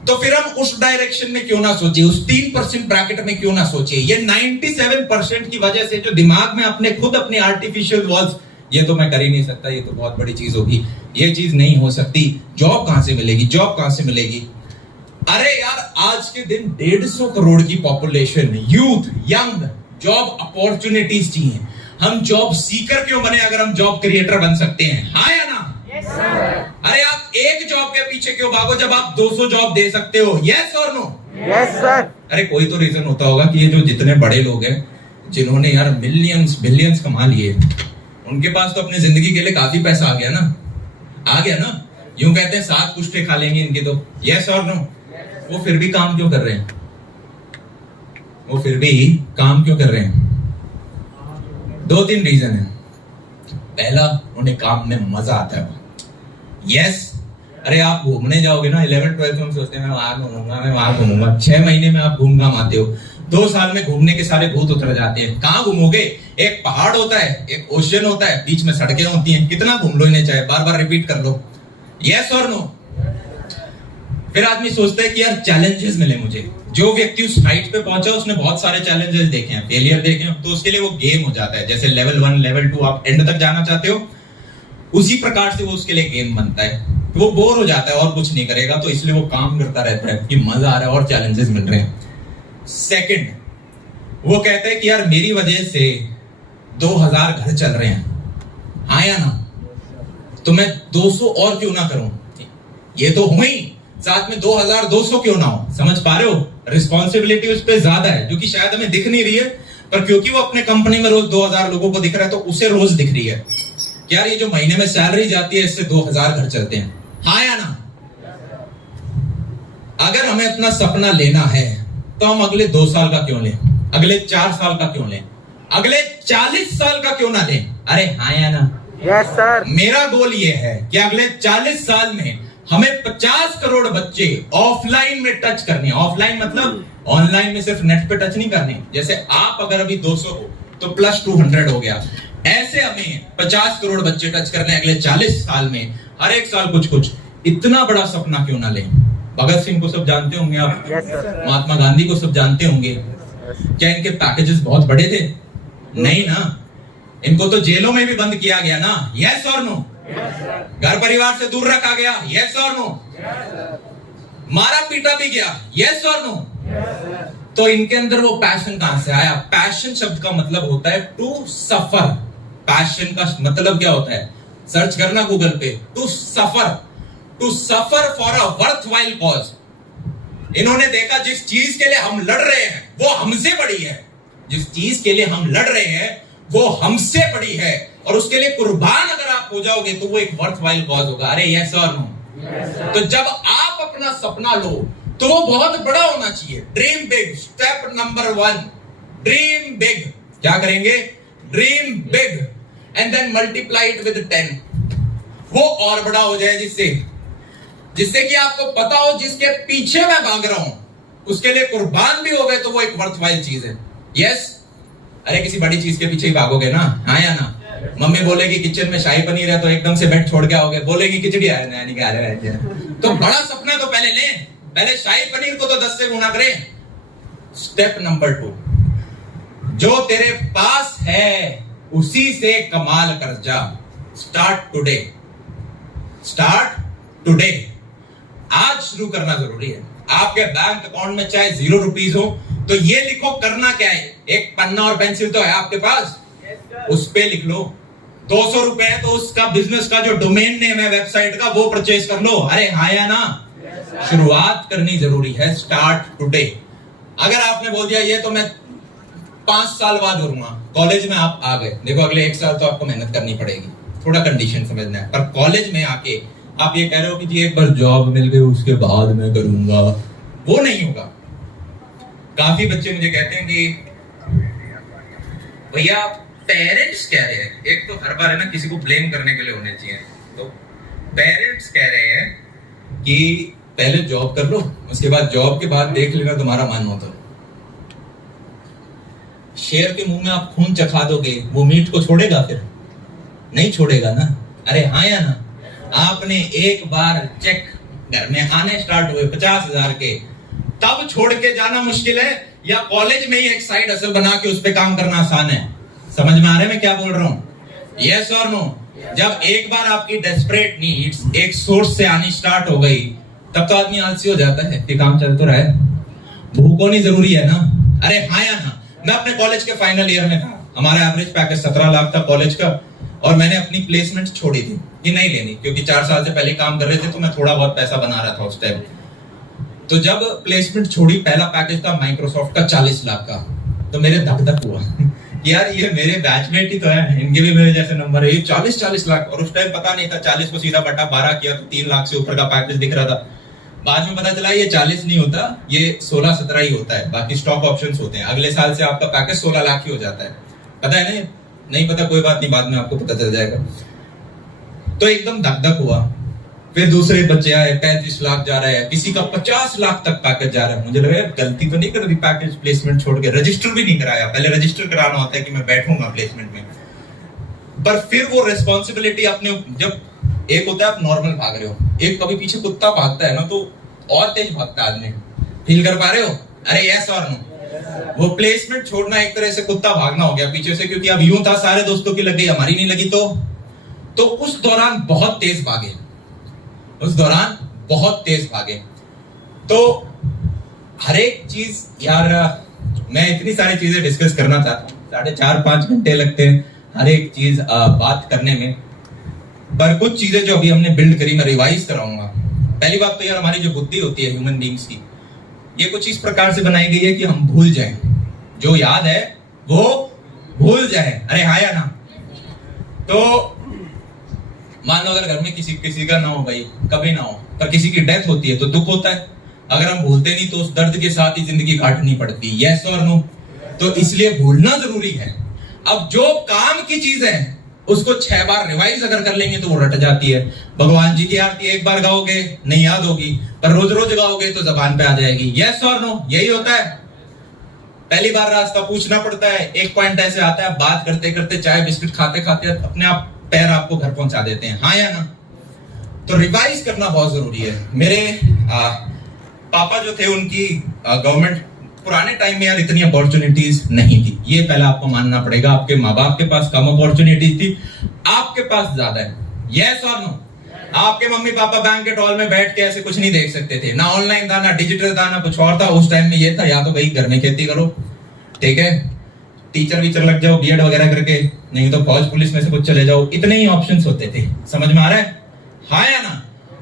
तो फिर हम उस डायरेक्शन में क्यों ना सोचिए, उस 3% ब्रैकेट में क्यों ना सोचिए। ये 97% की वजह से जो दिमाग में अपने आर्टिफिशियल वॉल्स, ये तो मैं कर ही नहीं सकता, ये तो बहुत बड़ी चीज होगी, ये चीज नहीं हो सकती, जॉब कहां से मिलेगी, जॉब कहां से मिलेगी? अरे यार आज के दिन 150 करोड़ की population, youth, young, job opportunities चाहिए। हम जॉब सीकर क्यों बने अगर हम जॉब क्रिएटर बन सकते हैं, हाँ या ना? अरे आप एक जॉब के पीछे क्यों भागो जब आप 200 जॉब दे सकते हो? यस और नो? Yes sir. अरे कोई तो रीजन होता होगा कि ये जो जितने बड़े लोग हैं जिन्होंने यार मिलियंस बिलियंस कमा लिए, उनके पास तो अपनी जिंदगी के लिए काफी पैसा आ गया ना। यूं कहते हैं 7 पुश्ते खा लेंगे इनके तो। यस और नो? वो फिर भी काम क्यों कर रहे हैं? दो तीन रीजन है। पहला, उन्हें काम में मजा आता है। यस। अरे आप घूमने जाओगे ना 11th-12th में सोचते हैं मैं वहां घूमूंगा 6 महीने में आप घूम घाम आते हो, 2 साल में घूमने के सारे भूत उतर जाते हैं। कहाँ घूमोगे? एक पहाड़ होता है, एक ओशन होता है, बीच में सड़कें होती हैं, कितना घूम लो इन्हें, चाहे बार बार रिपीट कर लो। यस और नो? फिर आदमी सोचता है कि यार चैलेंजेस मिले मुझे। जो व्यक्ति उस हाइट पे पहुंचा उसने बहुत सारे चैलेंजेस देखे हैं, फेलियर देखे हैं, तो उसके लिए वो गेम हो जाता है। जैसे लेवल 1 लेवल 2 आप एंड तक जाना चाहते हो, उसी प्रकार से वो उसके लिए गेम बनता है। वो बोर हो जाता है और कुछ नहीं करेगा, तो इसलिए वो काम करता रहता है कि मजा आ रहा है और चैलेंजेस मिल रहे हैं। सेकंड, वो कहते हैं कि यार मेरी वजह से 2000 घर चल रहे हैं, हाँ या ना? तो मैं 200 और क्यों ना करूं? ये तो हुई, साथ में 2200 क्यों ना हो? समझ पा रहे हो? रिस्पॉन्सिबिलिटी उस पर ज्यादा है, जो कि शायद हमें दिख नहीं रही है, पर क्योंकि वो अपने कंपनी में रोज 2000 लोगों को दिख रहा है, तो उसे रोज दिख रही है यार ये जो महीने में सैलरी जाती है इससे 2000 घर चलते हैं, हाँ या ना? अगर हमें अपना सपना लेना है तो हम अगले 2 साल का क्यों लें, अगले 4 साल का क्यों लें, अगले 40 साल का क्यों ना लें? अरे हाँ या ना? Yes sir. मेरा गोल ये है कि अगले 40 साल में हमें 50 करोड़ बच्चे ऑफलाइन में टच करने। ऑफलाइन मतलब ऑनलाइन में सिर्फ नेट पे टच नहीं करने। जैसे आप अगर अभी 200 हो तो प्लस 200 हो गया, ऐसे हमें 50 करोड़ बच्चे टच करने अगले 40 साल में, हर एक साल कुछ। इतना बड़ा सपना क्यों ना लें? भगत सिंह को सब जानते होंगे आप, महात्मा गांधी को सब जानते होंगे। क्या इनके पैकेजेस बहुत बड़े थे? नहीं ना, इनको तो जेलों में भी बंद किया गया ना। यस और नो? घर परिवार से दूर रखा गया। यस और नो? मारा पीटा भी गया। यस और नो? तो इनके अंदर वो पैशन कहां से आया? पैशन शब्द का मतलब होता है टू सफर। पैशन का मतलब क्या होता है? सर्च करना गूगल पे, to suffer for a worthwhile cause. इन्होंने देखा जिस चीज के लिए हम लड़ रहे हैं वो हमसे बड़ी है, जिस चीज के लिए हम लड़ रहे हैं वो हमसे बड़ी है, और उसके लिए कुर्बान अगर आप हो जाओगे तो वो एक वर्थवाइल कॉज होगा। अरे यस और नो? तो जब आप अपना सपना लो तो वो बहुत बड़ा होना चाहिए। Dream big. Step number 1, dream big. क्या करेंगे? Dream big and then multiply it with 10। वो और बड़ा हो जाए जिससे कि आपको पता हो जिसके पीछे मैं भाग रहा हूं उसके लिए कुर्बान भी हो गए तो वो एक वर्थवाइल चीज है। यस? अरे किसी बड़ी चीज के पीछे ही भागोगे ना, हाँ या ना? मम्मी बोलेगी किचन में शाही पनीर है तो एकदम से बेड छोड़ के आओगे, बोलेगी खिचड़ी है नहीं खा रहे। तो बड़ा सपना तो पहले लें, पहले शाही पनीर को तो 10 से गुना करें। स्टेप नंबर 2, जो तेरे पास है उसी से कमाल कर जा। Start today. आज शुरू करना जरूरी है। आपके बैंक अकाउंट में चाहे 0 रुपीज हो तो ये लिखो करना क्या है। एक पन्ना और पेंसिल तो है आपके पास, उस पे लिख लो। 200 रुपए है तो उसका बिजनेस का जो डोमेन नेम है वेबसाइट का वो परचेज कर लो। अरे हाँ या ना? शुरुआत करनी जरूरी है। Start today. अगर आपने बोल दिया ये तो मैं 5 साल बाद करूंगा, कॉलेज में आप आ गए, देखो अगले 1 साल तो आपको मेहनत करनी पड़ेगी, थोड़ा कंडीशन समझना है। पर कॉलेज में आके आप ये कह रहे हो कि जी एक बार जॉब मिल गई उसके बाद मैं करूंगा, वो नहीं होगा। काफी बच्चे मुझे कहते हैं कि भैया पेरेंट्स कह रहे हैं, एक तो हर बार है ना किसी को ब्लेम करने के लिए होने चाहिए, तो पेरेंट्स कह रहे हैं कि पहले जॉब कर लो, उसके बाद जॉब के बाद देख लेना तुम्हारा मन हो तो। शेर के मुंह में आप खून चखा दोगे, वो मीट को छोड़ेगा? फिर नहीं छोड़ेगा ना। अरे हाँ या ना? आपने एक बार चेक घर में आने स्टार्ट हुए 50,000 के, तब छोड़ के जाना मुश्किल है, या कॉलेज में ही एक साइड हसल बना के उस पे काम करना आसान है? समझ में आ रहा है मैं क्या बोल रहा हूं? यस और नो? जब एक बार आपकी डेस्परेट नीड्स एक सोर्स से आनी स्टार्ट हो गई तब तो आदमी आलसी हो जाता है कि काम चल तो रहा है, भूख होनी जरूरी है ना। अरे हाँ या ना? मैं अपने कॉलेज के फाइनल ईयर में था, हमारा एवरेज पैकेज 17 लाख था कॉलेज का। और मैंने अपनी प्लेसमेंट छोड़ी थी कि नहीं लेनी, क्योंकि 4 साल से पहले काम कर रहे थे तो मैं थोड़ा बहुत पैसा बना रहा था उस टाइम। तो जब प्लेसमेंट छोड़ी, पहला पैकेज था माइक्रोसॉफ्ट का 40 लाख का, तो मेरे धक धक हुआ कि यार ये मेरे बैचमेट ही तो है, इनके भी मेरे जैसे नंबर है, ये 40 लाख। और उस टाइम पता नहीं था, 40 को सीधा बटा 12 किया तो 3 लाख से ऊपर का पैकेज दिख रहा था। बाद में पता चला ये 40 नहीं होता, ये 16-17 ही होता है, बाकी स्टॉक ऑप्शंस होते हैं। अगले साल से आपका पैकेज 16 लाख ही हो जाता है। पता है ना? नहीं पता कोई बात नहीं, बाद में आपको पता चल जाएगा। तो एकदम धक धक हुआ। फिर दूसरे बच्चे आए, 35 लाख जा रहा है, किसी का 50 लाख तक पैकेज जा रहा है। मुझे लगा गलती तो नहीं कर दी, पैकेज प्लेसमेंट छोड़ के रजिस्टर भी नहीं कराया। पहले रजिस्टर कराना होता है कि मैं बैठूंगा प्लेसमेंट में, पर फिर वो रिस्पॉन्सिबिलिटी अपने, जब एक होता है आप नॉर्मल भाग रहे हो, एक कभी पीछे कुत्ता भागता है ना तो और तेज भागता है आदमी। फील कर पा रहे हो? अरे यस और नो? वो प्लेसमेंट छोड़ना एक तरह से कुत्ता भागना हो गया पीछे से, क्योंकि अब यूं था सारे दोस्तों की लग गई, हमारी नहीं लगी। तो उस दौरान बहुत तेज भागे, उस दौरान बहुत तेज भागे। तो हर एक चीज यार, मैं इतनी सारी चीजें डिस्कस करना चाहता हूँ, 4.5-5 घंटे लगते हैं हर एक चीज बात करने में। पर कुछ चीजें जो अभी हमने बिल्ड करी मैं रिवाइज कराऊंगा। पहली बात तो यार, हमारी जो बुद्धि होती है ह्यूमन बींग्स की, ये कुछ इस प्रकार से बनाई गई है कि हम भूल जाएं, जो याद है वो भूल जाए। अरे हाँ या ना? तो मान लो अगर घर में किसी का ना हो भाई, कभी ना हो, पर किसी की डेथ होती है तो दुख होता है। अगर हम भूलते नहीं तो उस दर्द के साथ ही जिंदगी काटनी पड़ती। यस और नो? तो इसलिए भूलना जरूरी है। अब जो काम की चीज है उसको 6 बार रिवाइज अगर कर लेंगे तो वो रट जाती है। भगवान जी की आरती एक बार गाओगे नहीं याद होगी, पर रोज रोज गाओगे तो जबान पे आ जाएगी। यस और नो? यही होता है। पहली बार रास्ता पूछना पड़ता है। एक पॉइंट ऐसे आता है, बात करते करते, चाय बिस्किट खाते खाते अपने आप पैर आपको घर पहुंचा देते हैं। हाँ या ना? तो रिवाइज करना बहुत जरूरी है। मेरे पापा जो थे, उनकी गवर्नमेंट, पुराने टाइम में यार इतनी अपॉर्चुनिटीज नहीं थी, ये पहला आपको मानना पड़ेगा। आपके माँ बाप के पास कम अपॉर्चुनिटीज थी, आपके पास ज्यादा है। यस और नो? आपके मम्मी पापा बैंकेट हॉल में बैठ के ऐसे कुछ नहीं देख सकते थे, ना ऑनलाइन था, ना डिजिटल था, ना कुछ और था। उस टाइम में ये था, या तो भाई घर में खेती करो, ठीक है, टीचर वीचर लग जाओ बीएड वगैरह करके, नहीं तो फौज पुलिस में से कुछ चले जाओ। इतने ही ऑप्शंस होते थे। समझ में आ रहा है? हाँ या ना?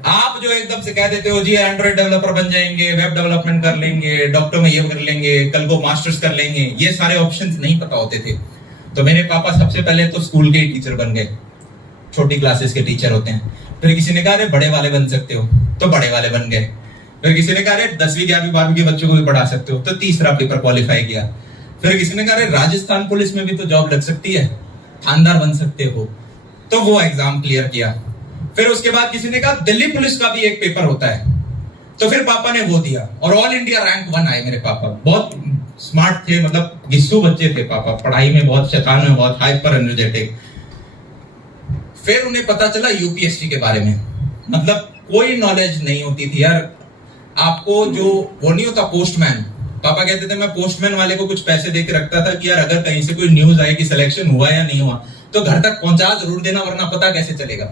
आप जो एकदम से कह देते हो जी एंड्रॉइड डेवलपर बन जाएंगे, वेब डेवलपमेंट कर लेंगे, डॉक्टर में ये कर लेंगे, कल को मास्टर्स कर लेंगे, ये सारे ऑप्शंस नहीं पता होते थे। तो मेरे पापा सबसे पहले तो स्कूल के टीचर बन गए, छोटी क्लासेस के टीचर होते हैं। फिर किसी ने कहा अरे बड़े वाले बन सकते हो, तो बड़े वाले बन गए। फिर किसी ने कहा अरे 10वीं 11वीं 12वीं के बच्चों को भी पढ़ा सकते हो, तो तीसरा पेपर क्वालिफाई किया। फिर किसी ने कहा अरे राजस्थान पुलिस में भी तो जॉब लग सकती है, थानेदार बन सकते हो, तो वो एग्जाम क्लियर किया। फिर उसके बाद किसी ने कहा दिल्ली पुलिस का भी एक पेपर होता है, तो फिर पापा ने वो दिया और ऑल इंडिया रैंक 1 आए। मेरे पापा बहुत स्मार्ट थे, मतलब गिस्सू बच्चे थे पापा, पढ़ाई में बहुत, शैतान में बहुत, हाइपर एनर्जेटिक। फिर उन्हें पता चला यूपीएससी के बारे में, मतलब कोई नॉलेज नहीं होती थी यार आपको। जो वो नहीं होता पोस्टमैन, पापा कहते थे मैं पोस्टमैन वाले को कुछ पैसे देके रखता था कि यार अगर कहीं से कोई न्यूज आए कि सिलेक्शन हुआ या नहीं हुआ तो घर तक पहुंचा जरूर देना, वरना पता कैसे चलेगा।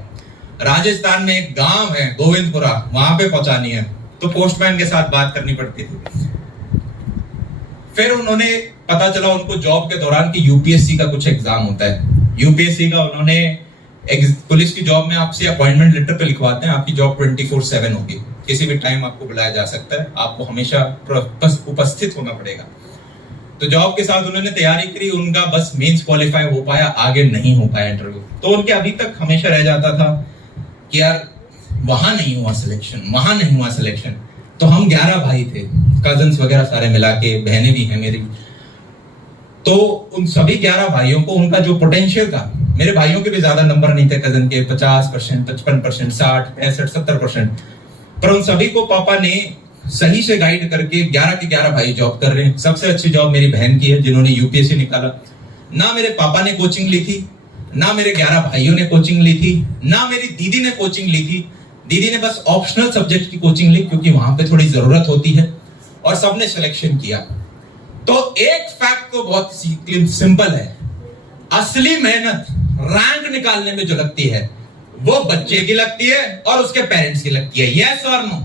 राजस्थान में एक गांव है गोविंदपुरा, वहां पे पहुंचानी है तो पोस्टमैन के साथ बात करनी पड़ती थी। फिर उन्होंने पता चला उनको जॉब के दौरान कि यूपीएससी का कुछ एग्जाम होता है। यूपीएससी का उन्होंने, पुलिस की जॉब में आपसे अपॉइंटमेंट लेटर पे लिखवाते हैं आपकी जॉब 24/7 होगी, किसी भी टाइम आपको बुलाया जा सकता है, आपको हमेशा उपस्थित होना पड़ेगा। तो जॉब के साथ उन्होंने तैयारी करी, उनका बस मेंस क्वालिफाई हो पाया, आगे नहीं हो पाया इंटरव्यू। तो उनके अभी तक हमेशा रह जाता था कि यार वहां नहीं हुआ सिलेक्शन, वहां नहीं हुआ सिलेक्शन। तो हम 11 भाई थे, कजन्स वगैरह सारे मिला के, बहनें भी हैं मेरी। तो उन सभी 11 भाइयों को उनका जो पोटेंशियल था, मेरे भाइयों के भी ज्यादा नंबर नहीं थे कजन के, 50%, 55%, 60, 65, 70%, पर उन सभी को पापा ने सही से गाइड करके 11 के 11 भाई जॉब कर रहे हैं। सबसे अच्छी जॉब मेरी बहन की है जिन्होंने यूपीएससी निकाला। ना मेरे पापा ने कोचिंग ली थी, ना मेरे 11 भाइयों ने कोचिंग ली थी, ना मेरी दीदी ने कोचिंग ली थी। दीदी ने बस ऑप्शनल सब्जेक्ट की कोचिंग ली क्योंकि वहां पे थोड़ी जरूरत होती है, और सबने सिलेक्शन किया। तो एक फैक्ट तो बहुत सिंपल है, असली मेहनत रैंक निकालने में जो लगती है वो बच्चे की लगती है और उसके पेरेंट्स की लगती है। यस और नो?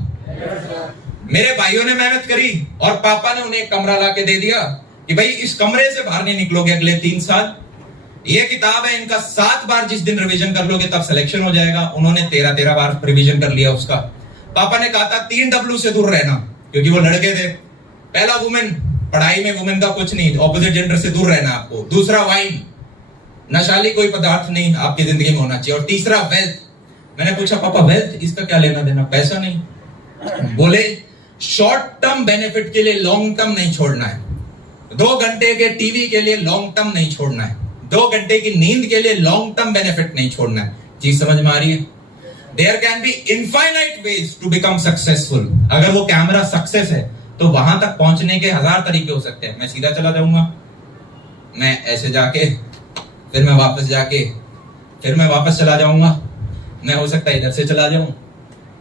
मेरे भाइयों ने मेहनत करी और पापा ने उन्हें एक कमरा ला के दे दिया कि भाई इस कमरे से बाहर नहीं निकलोगे अगले 3 साल। ये किताब है इनका, 7 बार जिस दिन रिवीजन कर लोगे तब सिलेक्शन हो जाएगा। उन्होंने 13 बार रिवीजन कर लिया उसका। पापा ने कहा था 3 W से दूर रहना, क्योंकि वो लड़के थे। पहला वुमेन, पढ़ाई में वुमेन का कुछ नहीं, ऑपोजिट जेंडर से दूर रहना आपको। दूसरा वाइन, नशाली कोई पदार्थ नहीं आपकी जिंदगी में होना चाहिए। और तीसरा वेल्थ। मैंने पूछा पापा वेल्थ इसका क्या लेना देना, पैसा नहीं। बोले शॉर्ट टर्म बेनिफिट के लिए लॉन्ग टर्म नहीं छोड़ना है, 2 घंटे के टीवी के लिए लॉन्ग टर्म नहीं छोड़ना है, 2 घंटे की नींद के लिए लॉन्ग टर्म बेनिफिट नहीं छोड़ना है। चीज समझ में आ रही है? There can be infinite ways to become successful. अगर वो कैमरा सक्सेस है तो वहां तक पहुंचने के 1000 तरीके हो सकते हैं। मैं सीधा चला जाऊंगा, मैं ऐसे जाके, फिर मैं वापस जाके, फिर मैं वापस चला जाऊंगा, मैं हो सकता है इधर से चला जाऊं,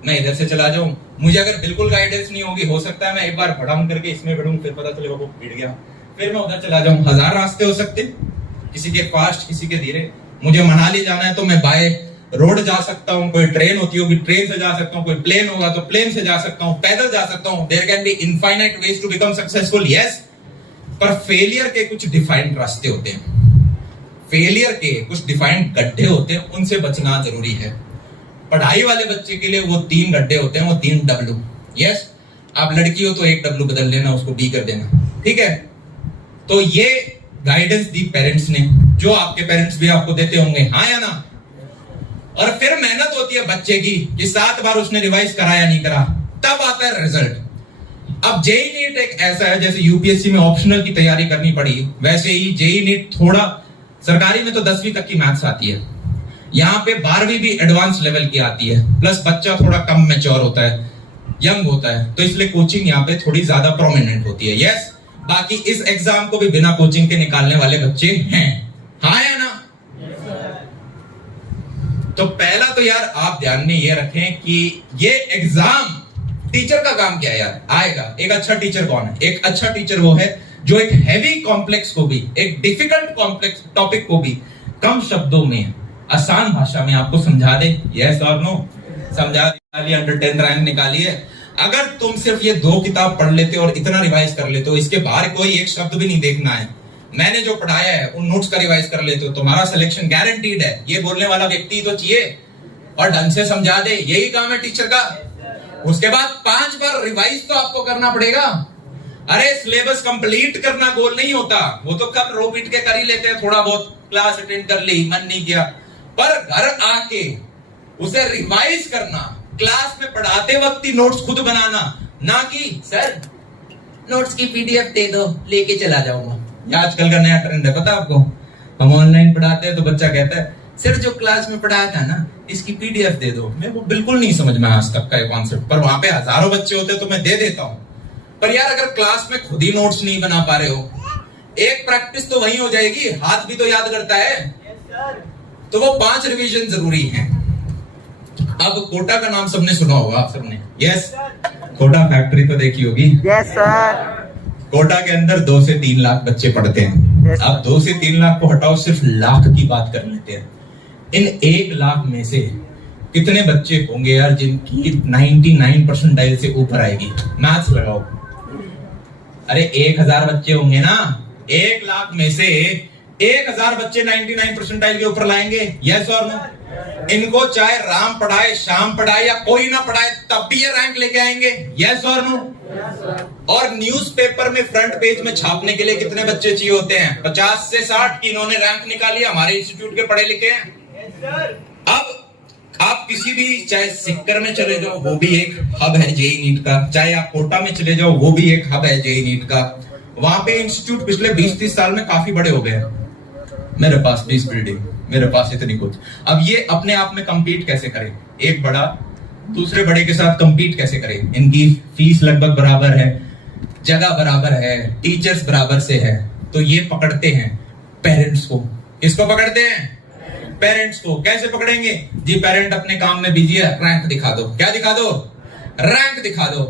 मैं इधर से चला जाऊं। मुझे अगर बिल्कुल गाइडेंस नहीं होगी, हो सकता है मैं एक बार भड़ाम करके इसमें बढ़ूं, फिर पता चले वो भिड़ गया, फिर मैं उधर चला जाऊं। 1000 रास्ते हो सकते, किसी के फास्ट, किसी के धीरे। मुझे मनाली जाना है तो मैं बाय रोड जा सकता हूं, कोई ट्रेन होती होगी ट्रेन से जा सकता हूं, कोई प्लेन होगा तो प्लेन से जा सकता हूं, पैदल जा सकता हूं। There can be infinite ways to become successful, yes. पर फेलियर के कुछ डिफाइंड रास्ते होते हैं, फेलियर के कुछ डिफाइंड गड्ढे होते हैं, उनसे बचना जरूरी है। पढ़ाई वाले बच्चे के लिए वो 3 गड्ढे होते हैं, वो 3 W, यस। आप लड़की हो तो 1 W बदल लेना, उसको D कर देना, ठीक है। तो ये गाइडेंस दी पेरेंट्स ने, जो आपके पेरेंट्स भी आपको देते होंगे, हाँ या ना। और फिर मेहनत होती है बच्चे की कि 7 बार उसने रिवाइज करा या नहीं करा, तब आता है रिजल्ट। अब जेई नीट एक ऐसा है, जैसे यूपीएससी में ऑप्शनल की तैयारी करनी पड़ी, वैसे ही जेई नीट थोड़ा, सरकारी में तो 10वीं तक की मैथ्स आती है, यहाँ पे 12वीं भी एडवांस लेवल की आती है, प्लस बच्चा थोड़ा कम मैच्योर होता है, यंग होता है, तो इसलिए कोचिंग यहाँ पे थोड़ी ज्यादा प्रोमिनेंट होती है, यस। बाकी इस एग्जाम को भी बिना कोचिंग के निकालने वाले बच्चे हैं, हाँ या ना। तो पहला तो यार आप ध्यान में ये रखें कि ये एग्जाम, टीचर का काम क्या है यार, आएगा। एक अच्छा टीचर कौन है? एक अच्छा टीचर वो है जो एक हैवी कॉम्प्लेक्स को भी, एक डिफिकल्ट कॉम्प्लेक्स टॉपिक को भी कम शब्दों में, आसान भाषा में आपको समझा दे, यस और नो। समझा दिया, अंडर 10 रैंक निकाली है। अगर तुम सिर्फ ये 2 किताब पढ़ लेते हो और इतना रिवाइज कर लेते हो, इसके बाहर कोई एक शब्द भी नहीं देखना है, मैंने जो पढ़ाया है उन नोट्स का रिवाइज कर लेते हो, तुम्हारा सिलेक्शन गारंटीड है। ये बोलने वाला व्यक्ति तो चाहिए और ढंग से समझा दे, यही काम है टीचर का। उसके बाद 5 बार रिवाइज तो आपको करना पड़ेगा। अरे सिलेबस कंप्लीट करना गोल नहीं होता, वो तो कब रो पीट के कर ही लेते हैं, थोड़ा बहुत क्लास अटेंड कर ली, मन नहीं किया, पर घर आके उसे रिवाइज करना, क्लास में पढ़ाते वक्त ही नोट्स खुद बनाना, ना कि सर नोट्स की पीडीएफ दे दो लेके चला जाऊंगा। आजकल का नया ट्रेंड है, पता आपको, हम ऑनलाइन पढ़ाते हैं तो बच्चा कहता है सर जो क्लास में पढ़ाया था ना इसकी पीडीएफ दे दो। मेरे को बिल्कुल नहीं समझ में आज तक का ये कॉन्सेप्ट, पर वहां पे हजारों बच्चे होते तो मैं दे देता हूं। पर यार अगर क्लास में खुद ही नोट्स नहीं बना पा रहे हो, एक प्रैक्टिस तो वही हो जाएगी, हाथ भी तो याद करता है, तो वो 5 रिवीजन जरूरी हैं। अब कोटा का नाम सबने सुना होगा, आप सबने, यस। कोटा फैक्ट्री तो देखी होगी, यस सर। कोटा के अंदर 2 से 3 लाख बच्चे पढ़ते हैं। Yes, अब 2 से 3 लाख को हटाओ, सिर्फ लाख की बात कर लेते हैं। इन 1 लाख में से कितने बच्चे होंगे यार जिनकी 99 परसेंटाइल से ऊपर आएगी? मैथ्स लगाओ। अरे 1000 बच्चे होंगे ना, 1 लाख में से 1000 बच्चे 99 परसेंटाइल के ऊपर लाएंगे, यस और नो। इनको चाहे राम पढ़ाए, श्याम पढ़ाए या कोई ना पढ़ाए, तब भी ये रैंक लेके आएंगे, यस और नो। और न्यूज़पेपर में फ्रंट पेज में छापने के लिए कितने बच्चे चाहिए होते हैं? 50 से 60 की इन्होंने रैंक निकाली, हमारे इंस्टीट्यूट के पढ़े लिखे हैं। अब आप किसी भी, चाहे सिक्कर में चले जाओ वो भी एक हब है जेई नीट का, चाहे आप कोटा में चले जाओ वो भी एक हब है जेई नीट का। वहां पे इंस्टीट्यूट पिछले 20-30 साल में काफी बड़े हो गए। मेरे पास 20 बिल्डिंग, मेरे पास इतनी कुछ। अब ये अपने आप में कंपीट कैसे करें? एक बड़ा दूसरे बड़े के साथ कंपीट कैसे करें? इनकी फीस लगभग बराबर है, जगह बराबर है, टीचर्स बराबर से है, तो ये पकड़ते हैं पेरेंट्स को। किसको पकड़ते हैं? पेरेंट्स को। कैसे पकड़ेंगे जी? पेरेंट अपने काम में बिजी है, रैंक दिखा दो। क्या दिखा दो? रैंक दिखा दो।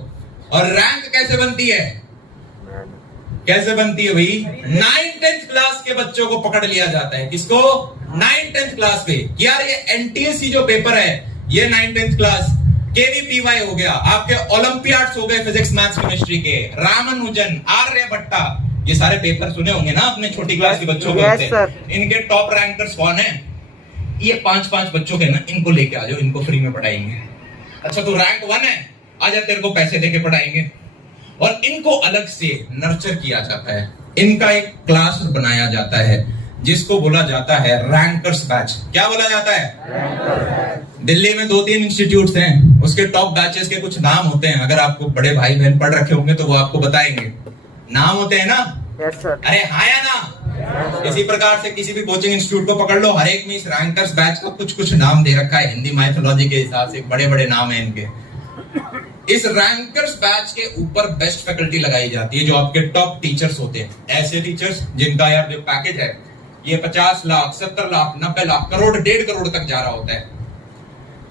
और रैंक कैसे बनती है? कैसे बनती है भाई? 9th-10th क्लास के बच्चों को पकड़ लिया जाता है। किसको? 9th-10th क्लास पे। यार ये एनटीएससी जो पेपर है, ये 9th-10th क्लास, केवीपीवाई हो गया, आपके ओलंपियाड्स हो गए फिजिक्स मैथ्स केमिस्ट्री के, रामानुजन, आर्यभट्टा, ये सारे पेपर सुने होंगे ना अपने छोटी क्लास के बच्चों को Yes, होते sir. हैं। इनके टॉप रैंकर्स कौन है? ये 5-5 बच्चों के ना, इनको लेके आ जाओ, इनको फ्री में पढ़ाएंगे। अच्छा तू रैंक 1 है, आजा तेरे को पैसे देके पढ़ाएंगे। और इनको अलग से नर्चर किया जाता है, इनका एक क्लास बनाया जाता है जिसको बोला जाता है रैंकर्स बैच। क्या बोला जाता है? दिल्ली में 2-3 इंस्टीट्यूट्स हैं, उसके टॉप बैचेस के कुछ नाम होते हैं। अगर आपको बड़े भाई बहन पढ़ रखे होंगे तो वो आपको बताएंगे। नाम होते हैं ना? Yes sir. अरे हाँ या ना? इसी प्रकार से किसी भी कोचिंग इंस्टीट्यूट को पकड़ लो, हर एक में इस रैंकर्स बैच का कुछ कुछ नाम दे रखा है। हिंदी माइथोलॉजी के हिसाब से बड़े बड़े नाम है इनके। इस रैंकर्स बैच के ऊपर बेस्ट फैकल्टी लगाई जाती है, जो आपके टॉप टीचर्स होते हैं। ऐसे टीचर्स जिनका यार जो पैकेज है ये 50 लाख, 70 लाख, 90 लाख, करोड़, 1.5 करोड़ तक जा रहा होता है।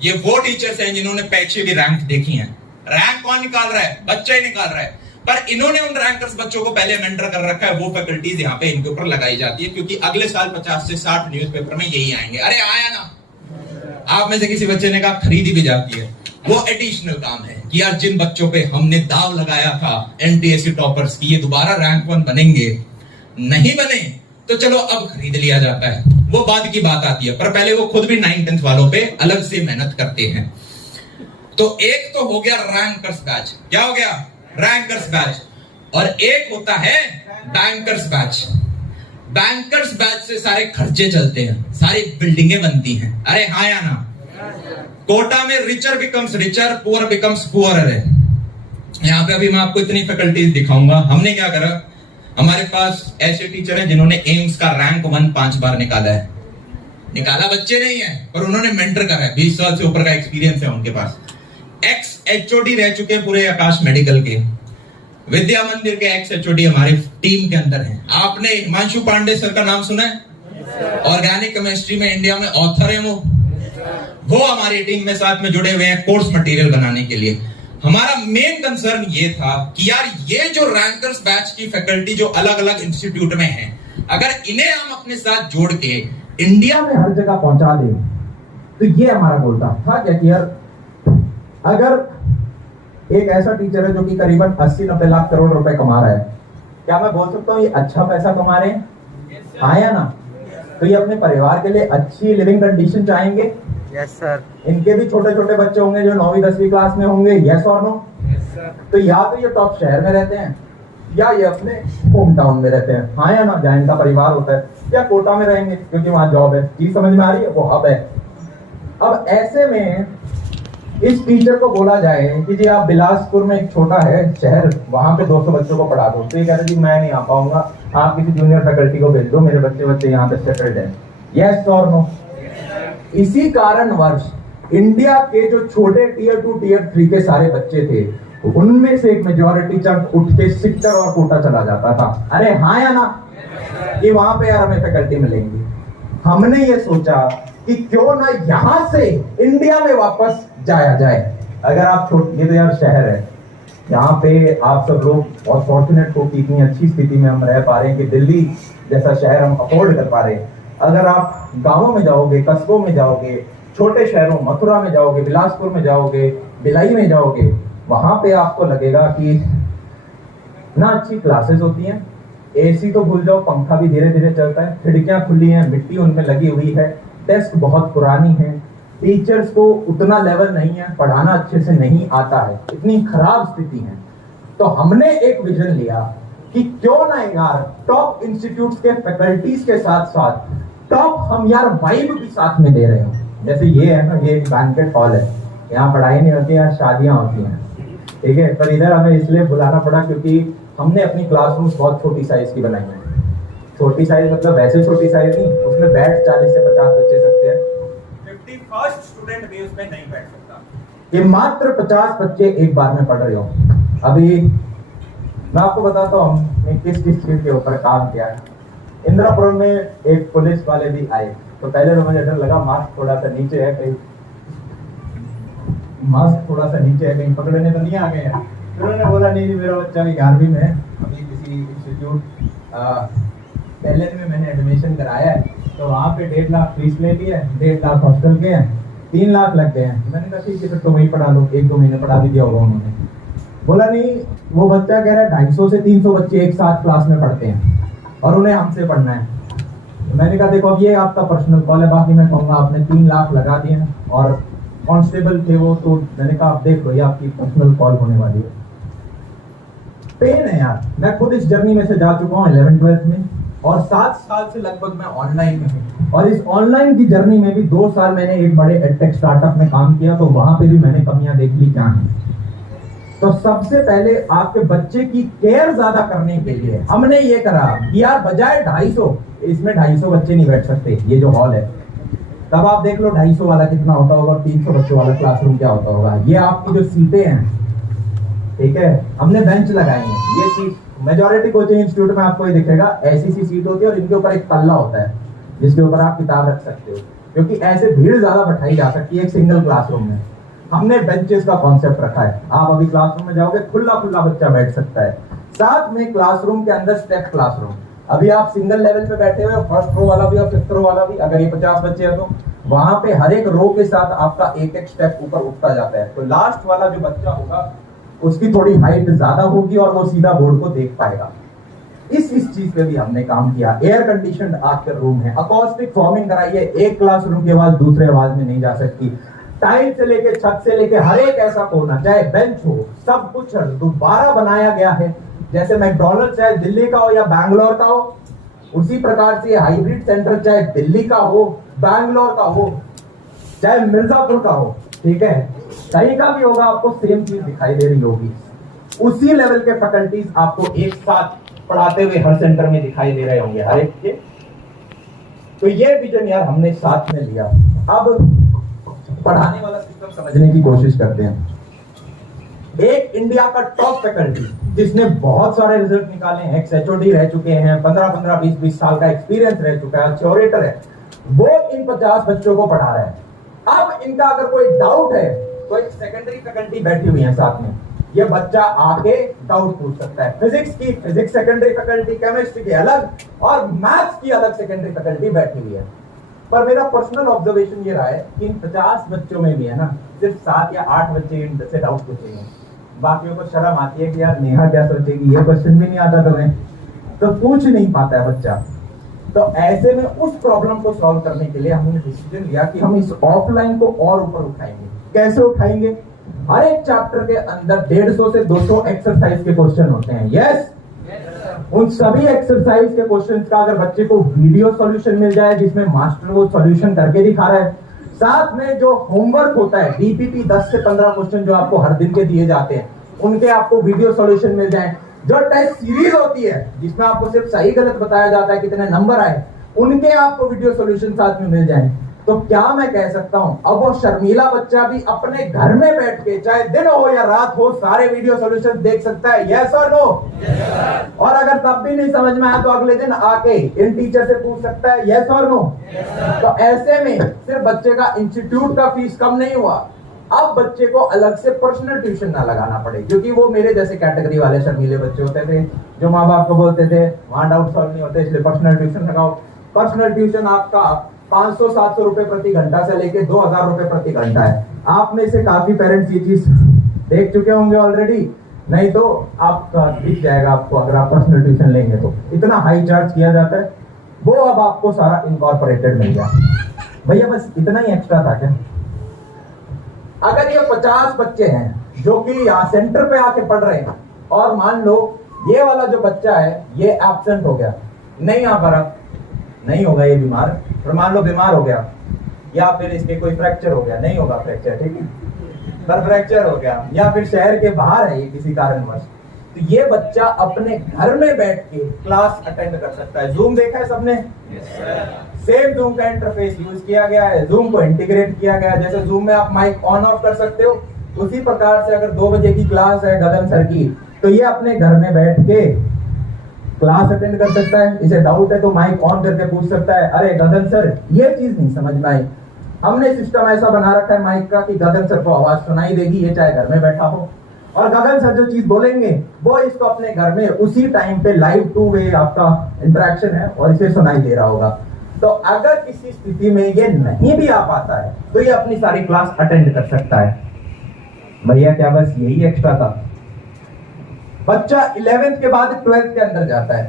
ये वो टीचर्स हैं जिन्होंने परीक्षा की रैंक देखी है। रैंक कौन निकाल रहा है? बच्चा ही निकाल रहा है। पर इन्होंने उन रैंकर्स बच्चों को पहले मेंटर कर रखा है। वो फैकल्टीज यहाँ पे इनके ऊपर लगाई जाती है, क्योंकि अगले साल 50 से 60 न्यूज़पेपर में यही आएंगे। अरे आया ना? आप में से किसी बच्चे ने कहा खरीदी भी जाती है। वो एडिशनल काम है कि यार जिन बच्चों पे हमने दाव लगाया था एनटीएससी टॉपर्स की ये दोबारा रैंक 1 बनेंगे, नहीं बने तो चलो अब खरीद लिया जाता है। वो बाद की बात आती है, पर पहले वो खुद भी 9th-10th वालों पे अलग से मेहनत करते हैं। तो एक तो हो गया रैंकर्स बैच। क्या हो गया? Rankers batch. और एक होता है बैंकर्स बैच। बैंकर्स बैच से सारे खर्चे चलते हैं, सारी बिल्डिंगें बनती हैं। अरे हाँ या ना? कोटा में richer becomes richer, poor becomes poor है। यहाँ पे अभी मैं आपको इतनी फैकल्टीज दिखाऊंगा। हमने क्या करा, हमारे पास ऐसे टीचर हैं जिन्होंने एम्स का रैंक 1 5 बार निकाला है। निकाला बच्चे नहीं है, पर उन्होंने मेंटर करा है। 20 साल से ऊपर का एक्सपीरियंस है उनके पास। एक्स एचओडी रह चुके हैं पूरे आकाश मेडिकल के। विद्या मंदिर के एक्स एचओडी हमारी टीम के अंदर हैं। आपने हिमांशु पांडे सर का नाम सुना है? ऑर्गेनिक केमिस्ट्री में इंडिया में ऑथर है वो हमारी टीम में साथ में जुड़े हुए हैं कोर्स मटेरियल बनाने के लिए। हमारा मेन कंसर्न ये था कि यार ये जो रैंकर्स बैच की फैकल्टी जो अलग अलग इंस्टीट्यूट में है, अगर इन्हें हम अपने साथ जोड़ के इंडिया में हर जगह पहुंचा दें, तो ये हमारा गोल था क्या कि यार अगर एक ऐसा टीचर है जो कि करीबन 80-90 लाख करोड़ रुपए कमा रहा है, क्या मैं बोल सकता हूँ ये अच्छा पैसा कमा रहे हैं? हाँ या ना? तो ये अपने परिवार के लिए अच्छी लिविंग कंडीशन चाहेंगे। Yes sir. इनके भी छोटे छोटे बच्चे होंगे जो 9वीं-10वीं क्लास में होंगे। यस और नो? तो या तो ये टॉप शहर में रहते हैं या ये अपने होम टाउन में रहते हैं। हाँ या ना? जहाँ इनका परिवार होता है, या कोटा में रहेंगे क्योंकि वहां जॉब है। चीज समझ में आ रही है? वो हब है। अब ऐसे में इस टीचर को बोला जाए कि जी आप बिलासपुर में एक छोटा है शहर, वहां पे 200 बच्चों को पढ़ा दो, तो ये कह रहे जी मैं नहीं आ पाऊंगा, आप किसी जूनियर फैकल्टी को भेज दो, मेरे बच्चे यहाँ पे सेटल्ड है। यस और नो? इसी कारणवश इंडिया के जो छोटे टियर 2 टियर 3 के सारे बच्चे थे, उनमें से एक मेजॉरिटी चंक उठ के सिक्टर और कोटा चला जाता था। अरे हाँ या ना? कि वहां पे यार हमें फैकल्टी मिलेंगी। हमने ये सोचा कि क्यों ना यहां से इंडिया में वापस जाया जाए। अगर आप ये तो यार शहर है, यहाँ पे आप सब लोग बहुत फॉर्चुनेट हो कि इतनी अच्छी स्थिति में हम रह पा रहे हैं कि दिल्ली जैसा शहर हम अफोर्ड कर पा रहे हैं। अगर आप गांवों में जाओगे, कस्बों में जाओगे, छोटे शहरों मथुरा में जाओगे, बिलासपुर में जाओगे, भिलाई में जाओगे, वहां पे आपको लगेगा कि ना अच्छी क्लासेस होती हैं, एसी तो भूल जाओ, पंखा भी धीरे धीरे चलता है, खिड़कियां खुली हैं, मिट्टी उनमें लगी हुई है, डेस्क बहुत पुरानी है, टीचर्स को उतना लेवल नहीं है, पढ़ाना अच्छे से नहीं आता है, इतनी खराब स्थिति है। तो हमने एक विजन लिया कि क्यों ना यार टॉप इंस्टीट्यूट्स के फैकल्टीज के साथ साथ टॉप हम यार वाइब भी साथ में दे रहे हैं। जैसे ये है ना, ये एक बैंकेट हॉल है, यहाँ पढ़ाई नहीं होती है, शादियां होती हैं, ठीक है। पर इधर हमें इसलिए बुलाना पड़ा क्योंकि हमने अपनी क्लासरूम्स बहुत छोटी साइज की बनाई है। छोटी साइज मतलब वैसे छोटी साइज नहीं, उसमें बैठ 40 से 50 बच्चे सकते हैं। 51st स्टूडेंट भी उसमें नहीं बैठ सकता। ये मात्र 50 बच्चे एक बार में पढ़ रहे हो। अभी मैं आपको बताता हूँ हमने किस किस चीज के ऊपर काम किया है। इंदिरापुरम में एक पुलिस वाले भी आए, तो पहले तो मुझे डर लगा मास्क थोड़ा सा नीचे है, कहीं कहीं पकड़ने तो नहीं आ गए हैं। उन्होंने बोला नहीं मेरा बच्चा भी 11वीं में है, अभी किसी इंस्टीट्यूट पहले में मैंने एडमिशन कराया है, तो वहाँ पे 1.5 लाख फीस ले लिया है, 1.5 लाख हॉस्टल के हैं, 3 लाख लग गए हैं। मैंने कहा ठीक है फिर तो वही पढ़ा लो, 1-2 महीने पढ़ा भी दिया होगा उन्होंने। बोला नहीं, वो बच्चा कह रहा है 250 से 300 बच्चे एक साथ क्लास में पढ़ते हैं और उन्हें हमसे पढ़ना है। मैंने कहा देखो अब ये आपका पर्सनल कॉल है, बाकी मैं कहूँगा आपने 3 लाख लगा दिए हैं और कांस्टेबल थे वो, तो मैंने कहा आप देख लो ये आपकी पर्सनल कॉल होने वाली है। पेन है यार, मैं खुद इस जर्नी में से जा चुका हूँ 11th-12th में और 7 साल से लगभग मैं ऑनलाइन में हूँ और इस ऑनलाइन की जर्नी में भी 2 साल मैंने एक बड़े एडटेक स्टार्टअप में काम किया, तो वहां पे भी मैंने कमियां देख ली क्या है। तो सबसे पहले आपके बच्चे की केयर ज्यादा करने के लिए हमने ये करा कि यार बजाय 250, इसमें 250 बच्चे नहीं बैठ सकते, ये जो हॉल है, तब आप देख लो 250 वाला कितना होता होगा और 300 बच्चों वाला क्लासरूम क्या होता होगा। ये आपकी जो सीटें हैं, ठीक है, हमने बेंच लगाई हैं। ये सीट मेजॉरिटी कोचिंग इंस्टीट्यूट में आपको ये दिखेगा, ऐसी सी सीट होती है और इनके ऊपर एक पल्ला होता है जिसके ऊपर आप किताब रख सकते हो, क्योंकि ऐसे भीड़ ज्यादा बैठाई जा सकती है एक सिंगल क्लासरूम में। हमने बेंचेस का कॉन्सेप्ट रखा है, आप अभी क्लासरूम में जाओगे खुला खुला बच्चा बैठ सकता है। साथ में क्लासरूम के अंदर स्टेप क्लासरूम, अभी आप सिंगल लेवल पे बैठे हुए, फर्स्ट रो वाला भी और 5th रो वाला भी, अगर ये 50 बच्चे हैं तो वहां पे हर एक रो के साथ आपका एक एक स्टेप ऊपर उठता जाता है। तो लास्ट वाला जो बच्चा होगा उसकी थोड़ी हाइट ज्यादा होगी और वो सीधा बोर्ड को देख पाएगा। इस चीज पे भी हमने काम किया। एयर कंडीशनड आपके रूम है, अकॉस्टिक फॉर्मिंग कराइए, एक क्लासरूम की आवाज दूसरे आवाज में नहीं जा सकती। टाइल से लेके छत से लेके हर एक ऐसा कोना, चाहे बेंच हो, सब कुछ दोबारा बनाया गया है। जैसे मैकडॉनल्ड चाहे दिल्ली का हो या बैंगलोर का हो, उसी प्रकार से हाइब्रिड सेंटर चाहे दिल्ली का हो, बैंगलोर का हो, चाहे मिर्जापुर का हो, ठीक है, कहीं का भी होगा, आपको सेम चीज दिखाई दे रही होगी। उसी लेवल के फैकल्टीज आपको एक साथ पढ़ाते हुए हर सेंटर में दिखाई दे रहे होंगे हर एक के। तो ये विजन यार हमने साथ में लिया। अब पढ़ाने वाला सिस्टम समझने की कोशिश करते हैं। एक इंडिया का टॉप फैकल्टी जिसने बहुत सारे रिजल्ट निकाले हैं, एक्स एचओडी रह चुके हैं, 15-15, 20-20 साल का एक्सपीरियंस रह चुका है, क्यूरेटर है, वो इन 50 बच्चों को पढ़ा रहा है। अब इनका अगर कोई डाउट है तो एक सेकेंडरी फैकल्टी बैठी हुई है साथ में, ये बच्चा आके डाउट पूछ सकता है। फिजिक्स की फिजिक्स सेकेंडरी फैकल्टी, केमिस्ट्री की अलग और मैथ्स की अलग सेकेंडरी फैकल्टी बैठी हुई है। पर मेरा पर्सनल ऑब्जर्वेशन ये रहा है कि इन 50 बच्चों में भी है ना, सिर्फ 7 या 8 बच्चे इनसे डाउट पूछेंगे। बाकियों को शर्म आती है कि यार नेहा क्या सोचेगी, ये क्वेश्चन भी नहीं आता तुम्हें, तो पूछ नहीं पाता है बच्चा। तो ऐसे में उस प्रॉब्लम को सॉल्व करने के लिए हमने डिसीजन लिया कि हम इस ऑफलाइन को और ऊपर उठाएंगे। कैसे उठाएंगे? हर एक चैप्टर के अंदर 150 से 200 एक्सरसाइज के क्वेश्चन होते हैं। यस, उन सभी एक्सरसाइज के क्वेश्चंस का अगर बच्चे को वीडियो सॉल्यूशन मिल जाए जिसमें मास्टर वो सॉल्यूशन करके दिखा रहा है, साथ में जो होमवर्क होता है डीपीपी 10 से 15 क्वेश्चन जो आपको हर दिन के दिए जाते हैं, उनके आपको वीडियो सॉल्यूशन मिल जाए। जो टेस्ट सीरीज होती है जिसमें आपको सिर्फ सही गलत बताया जाता है, कितने नंबर आए, उनके आपको वीडियो सॉल्यूशन साथ में मिल जाए। तो क्या मैं कह सकता हूं, अब वो शर्मीला बच्चा भी अपने घर में बैठ के, चाहे दिन हो या रात हो, सारे वीडियो सॉल्यूशन देख सकता है। यस और नो? और अगर तब भी नहीं समझ में आया तो अगले दिन आके इन टीचर से पूछ सकता है। यस और नो? तो ऐसे में सिर्फ बच्चे का इंस्टीट्यूट का फीस कम नहीं हुआ, अब बच्चे को अलग से पर्सनल ट्यूशन ना लगाना पड़े, क्योंकि वो मेरे जैसे कैटेगरी वाले शर्मीले बच्चे होते थे जो माँ बाप को बोलते थे वहां डाउट सॉल्व नहीं होते, इसलिए पर्सनल ट्यूशन लगाओ। पर्सनल ट्यूशन आपका 500-700 रुपए प्रति घंटा से लेके 2000 रुपए प्रति घंटा है। आप में से काफी पेरेंट्स ये चीज देख चुके होंगे ऑलरेडी, नहीं तो आपका दिख जाएगा आपको अगर आप पर्सनल ट्यूशन लेंगे तो। इतना हाई चार्ज किया जाता है, वो अब आपको सारा इनकॉर्पोरेटेड मिल गया। भैया बस इतना ही एक्स्ट्रा था क्या? अगर ये 50 बच्चे हैं जो कि यहाँ सेंटर पे आके पढ़ रहे हैं और मान लो ये वाला जो बच्चा है ये एब्सेंट हो गया, नहीं आ पा रहा, नहीं होगा ये बीमार, पर मान लो बीमार हो गया या फिर इसके कोई फ्रैक्चर हो गया, नहीं होगा फ्रैक्चर, ठीक है, पर फ्रैक्चर हो गया या फिर शहर के बाहर है ये किसी कारणवश, तो ये बच्चा अपने घर में बैठ के क्लास अटेंड कर सकता है। जूम देखा है सबने? सेम जूम का इंटरफेस यूज किया गया है, जूम को इंटीग्रेट किया गया है। जैसे जूम में आप माइक ऑन ऑफ कर सकते हो, उसी प्रकार से अगर 2 बजे की क्लास है गगन सर की, तो ये अपने घर में बैठ के क्लास अटेंड कर सकता है। इसे डाउट है तो माइक ऑन करके पूछ सकता है, अरे गगन सर ये चीज नहीं समझ में आई। हमने सिस्टम ऐसा बना रखा है माइक का कि गगन सर को आवाज सुनाई देगी, ये चाहे घर में बैठा हो, और गगन सर जो चीज बोलेंगे वो इसको अपने घर में उसी टाइम पे लाइव 2 वे आपका इंटरेक्शन है और इसे सुनाई दे रहा होगा। तो अगर किसी स्थिति में ये नहीं भी आ पाता है तो ये अपनी सारी क्लास अटेंड कर सकता है। भैया क्या बस यही एक्स्ट्रा था? बच्चा 11th के बाद 12th के अंदर जाता है।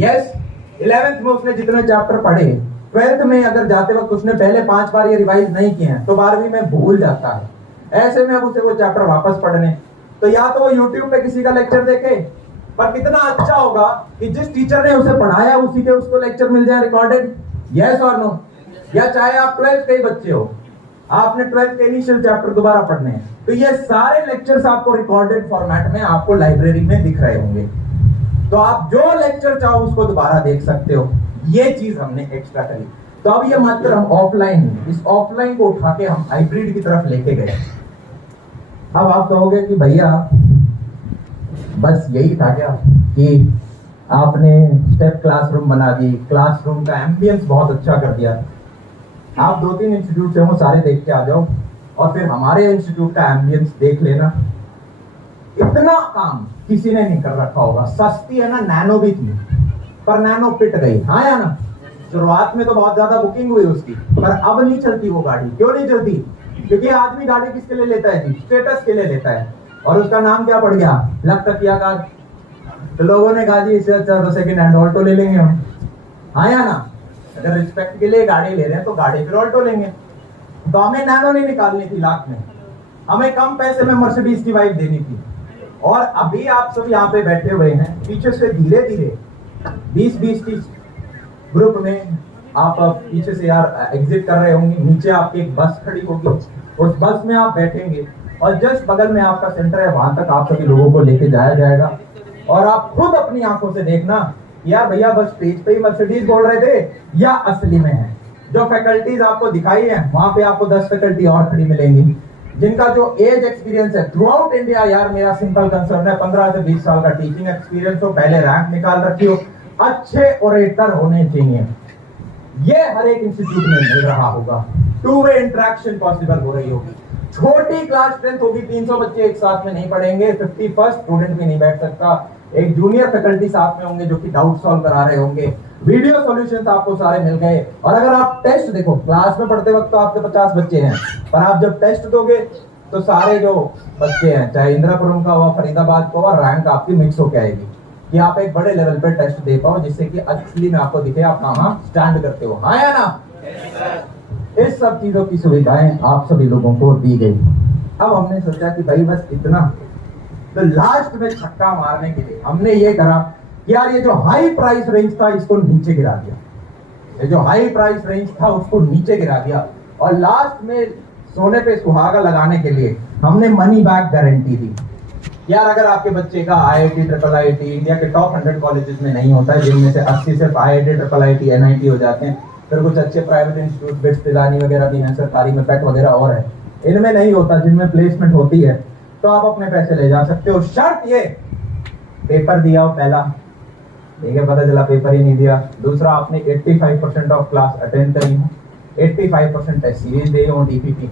यस, 11th में उसने जितने चैप्टर पढ़े, 12th में अगर जाते वक्त उसने पहले 5 बार ये रिवाइज नहीं किए हैं तो 12वीं में भूल जाता है। ऐसे में अब उसे वो चैप्टर वापस पढ़ने, तो या तो वो YouTube पे किसी का लेक्चर देखे, पर कितना अच्छा होगा कि जिस टीचर ने उसे पढ़ाया उसी के उसको लेक्चर मिल जाए रिकॉर्डेड। यस और नो? या चाहे आप 12th के ही बच्चे हो, आपने 12th के इनिशियल चैप्टर दोबारा पढ़ने हैं, तो ये सारे लेक्चर्स आपको रिकॉर्डेड फॉर्मेट में आपको लाइब्रेरी में दिख रहे होंगे, तो आप जो लेक्चर चाहो उसको दोबारा देख सकते हो। ये चीज हमने एक्स्ट्रा करी। तो अब ये मात्र हम ऑफलाइन, इस ऑफलाइन को उठा के हम हाइब्रिड की तरफ लेके गए। अब आप कहोगे कि भैया बस यही था क्या कि आपने स्टेप क्लासरूम बना दी, क्लासरूम का एम्बियंस बहुत अच्छा कर दिया। आप 2-3 इंस्टीट्यूट से हो, सारे देख के आ जाओ और फिर हमारे इंस्टीट्यूट का एम्बियंस देख लेना। इतना काम किसी ने नहीं कर रखा होगा। सस्ती है ना, नैनो भी थी पर नैनो पिट गई, हाँ या ना? शुरुआत में तो बहुत ज्यादा बुकिंग हुई उसकी, पर अब नहीं चलती वो गाड़ी। क्यों नहीं चलती? क्योंकि आदमी गाड़ी किसके लिए लेता है जी? स्टेटस के लिए लेता है। और उसका नाम क्या पड़ गया? लख तकिया कार। तो लोगों ने कहा जी इससे अच्छा तो सेकंड हैंड ऑल्टो ले लेंगे हम, हाँ या ना? अगर रिस्पेक्ट के लिए गाड़ी ले रहे हैं तो गाड़ी फिर ऑल्टो लेंगे। तो हमें नैनो नहीं निकालनी थी लाख में, हमें कम पैसे में मर्सिडीज की वाइफ देनी थी। और अभी आप सब यहाँ पे बैठे हुए हैं, पीछे से धीरे धीरे 20-20-30 ग्रुप में आप पीछे से यार एग्जिट कर रहे होंगे। नीचे आपकी एक बस खड़ी होगी, उस बस में आप बैठेंगे और जस्ट बगल में आपका सेंटर है, वहां तक आप सभी लोगों को लेके जाया जाएगा। और आप खुद अपनी आंखों से देखना यार भैया बस स्टेज पे ही मर्सिडीज बोल रहे थे या असली में है। जो फैकल्टीज आपको दिखाई है वहां पे आपको 10 फैकल्टी और खड़ी मिलेंगी जिनका जो एज एक्सपीरियंस है थ्रू आउट इंडिया। यार मेरा सिंपल कंसर्न है 15 से 20 साल का टीचिंग एक्सपीरियंस हो, पहले रैंक निकाल रखी हो, अच्छे ओरेटर होने चाहिए। ये हर एक इंस्टीट्यूट में मिल रहा होगा। 2-वे इंटरेक्शन पॉसिबल हो रही होगी। छोटी क्लास स्ट्रेंथ होगी, 300 बच्चे एक साथ में नहीं पढ़ेंगे, 51st स्टूडेंट भी नहीं बैठ सकता। एक जूनियर फैकल्टी साथ में होंगे जो कि डाउट सॉल्व करा रहे होंगे। वीडियो सॉल्यूशंस आपको सारे मिल गए। और अगर आप टेस्ट देखो, क्लास में पढ़ते वक्त तो आपके 50 बच्चे हैं, पर आप जब टेस्ट दोगे तो सारे जो बच्चे हैं, चाहे इंदिरापुरम का हुआ, फरीदाबाद का हुआ, रैंक आपकी मिक्स होके आएगी कि आप एक बड़े लेवल पे टेस्ट दे पाओ, जिससे कि असली में आपको दिखे आप कहाँ स्टैंड करते हो, हाँ या ना? इस सब चीजों की सुविधाएं आप सभी लोगों को दी गई। अब हमने सोचा कि भाई बस इतना, तो लास्ट में छक्का मारने के लिए हमने ये करा कि यार ये जो हाई प्राइस रेंज था इसको नीचे गिरा दिया। ये जो हाई प्राइस रेंज था उसको नीचे गिरा दिया और लास्ट में सोने पे सुहागा लगाने के लिए हमने मनी बैक गारंटी दी। यार अगर आपके बच्चे का IIT, IIIT इंडिया के टॉप 100 कॉलेजेस में नहीं होता है, जिनमें से 80 सिर्फ IIT, IIIT, NIT हो जाते हैं, फिर कुछ अच्छे प्राइवेट इंस्टीट्यूट, बिट्स, पिलानी वगैरह भी हैं, सरकारी में पेट वगैरह और है, इनमें नहीं होता, जिनमें प्लेसमेंट होती है, तो आप अपने पैसे ले जा सकते हो। शर्त ये, पेपर दिया हो पहला, ठीक है, पता चला पेपर ही नहीं दिया। दूसरा, आपने 85% ऑफ क्लास अटेंड करी हो, 85% टेस्ट सीरीज दे हो, DPT।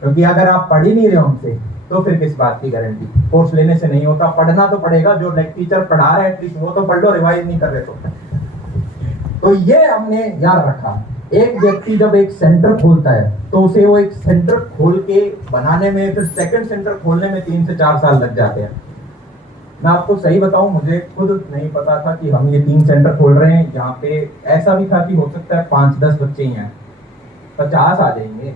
क्योंकि अगर आप पढ़ ही नहीं रहे हमसे तो फिर किस बात की गारंटी? कोर्स लेने से नहीं होता, पढ़ना तो पड़ेगा। जो टीचर पढ़ा रहे हैं वो तो पढ़ लो, रिवाइज नहीं कर रहे तो ये हमने याद रखा। एक व्यक्ति जब एक सेंटर खोलता है तो उसे वो एक सेंटर खोल के बनाने में, फिर सेकंड सेंटर खोलने में 3 से 4 साल लग जाते हैं। मैं आपको सही बताऊं, मुझे खुद नहीं पता था कि हम ये 3 सेंटर खोल रहे हैं। यहाँ पे ऐसा भी था कि हो सकता है 5-10 बच्चे ही हैं, 50 आ जाएंगे,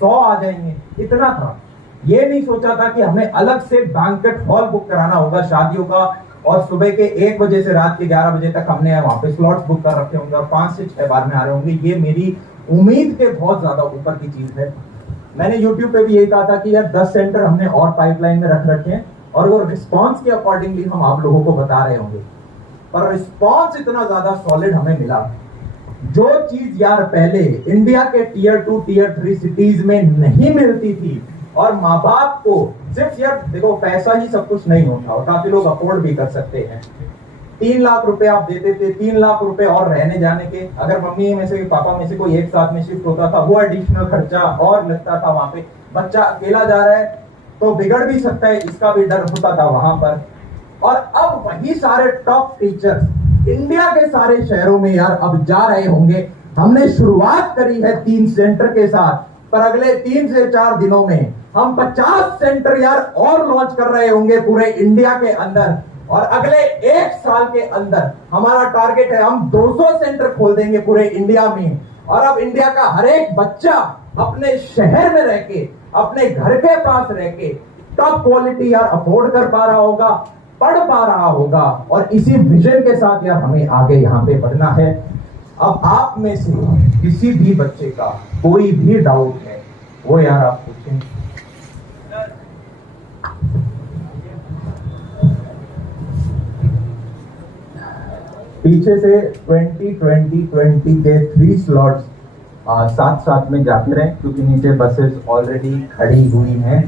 100 आ जाएंगे, इतना था। ये नहीं सोचा था कि हमें अलग से बैंकेट हॉल बुक कराना होगा शादियों का, और सुबह के 1 बजे से रात के 11 बजे तक हमने वहां पे स्लॉट्स बुक कर रखे होंगे और 5 से 6 बार में आ रहे होंगे। ये मेरी उम्मीद के बहुत ज्यादा ऊपर की चीज है। मैंने YouTube पे भी यही कहा था कि यार 10 सेंटर हमने और पाइपलाइन में रख रखे हैं और वो रिस्पॉन्स के अकॉर्डिंगली हम आप लोगों को बता रहे होंगे। पर रिस्पॉन्स इतना ज्यादा सॉलिड हमें मिला, जो चीज यार पहले इंडिया के Tier 2, Tier 3 सिटीज में नहीं मिलती थी। और माँ बाप को सिर्फ यार देखो, पैसा ही सब कुछ नहीं होता और काफी लोग अफोर्ड भी कर सकते हैं। 3 लाख रुपए आप देते थे, 3 लाख रुपए और रहने जाने के, अगर मम्मी में से पापा में से कोई एक साथ में शिफ्ट होता था, वो एडिशनल खर्चा और लगता था। वहां पे बच्चा अकेला जा रहा है तो बिगड़ भी सकता है, इसका भी डर होता था वहां पर। और अब वही सारे टॉप टीचर्स इंडिया के सारे शहरों में यार अब जा रहे होंगे। हमने शुरुआत करी है 3 सेंटर के साथ, पर अगले 3 से 4 दिनों में हम 50 सेंटर यार और लॉन्च कर रहे होंगे पूरे इंडिया के अंदर। और अगले 1 साल के अंदर हमारा टारगेट है, हम 200 सेंटर खोल देंगे पूरे इंडिया में। और अब इंडिया का हर एक बच्चा अपने शहर में रह के, अपने घर के पास रह के टॉप क्वालिटी यार अफोर्ड कर पा रहा होगा, पढ़ पा रहा होगा। और इसी विजन के साथ यार हमें आगे यहाँ पे बढ़ना है। अब आप में से किसी भी बच्चे का कोई भी डाउट है वो यार आप पूछें। पीछे से 20 के 3 स्लॉट्स साथ साथ में जाते रहे, क्योंकि नीचे बसेस ऑलरेडी खड़ी हुई हैं।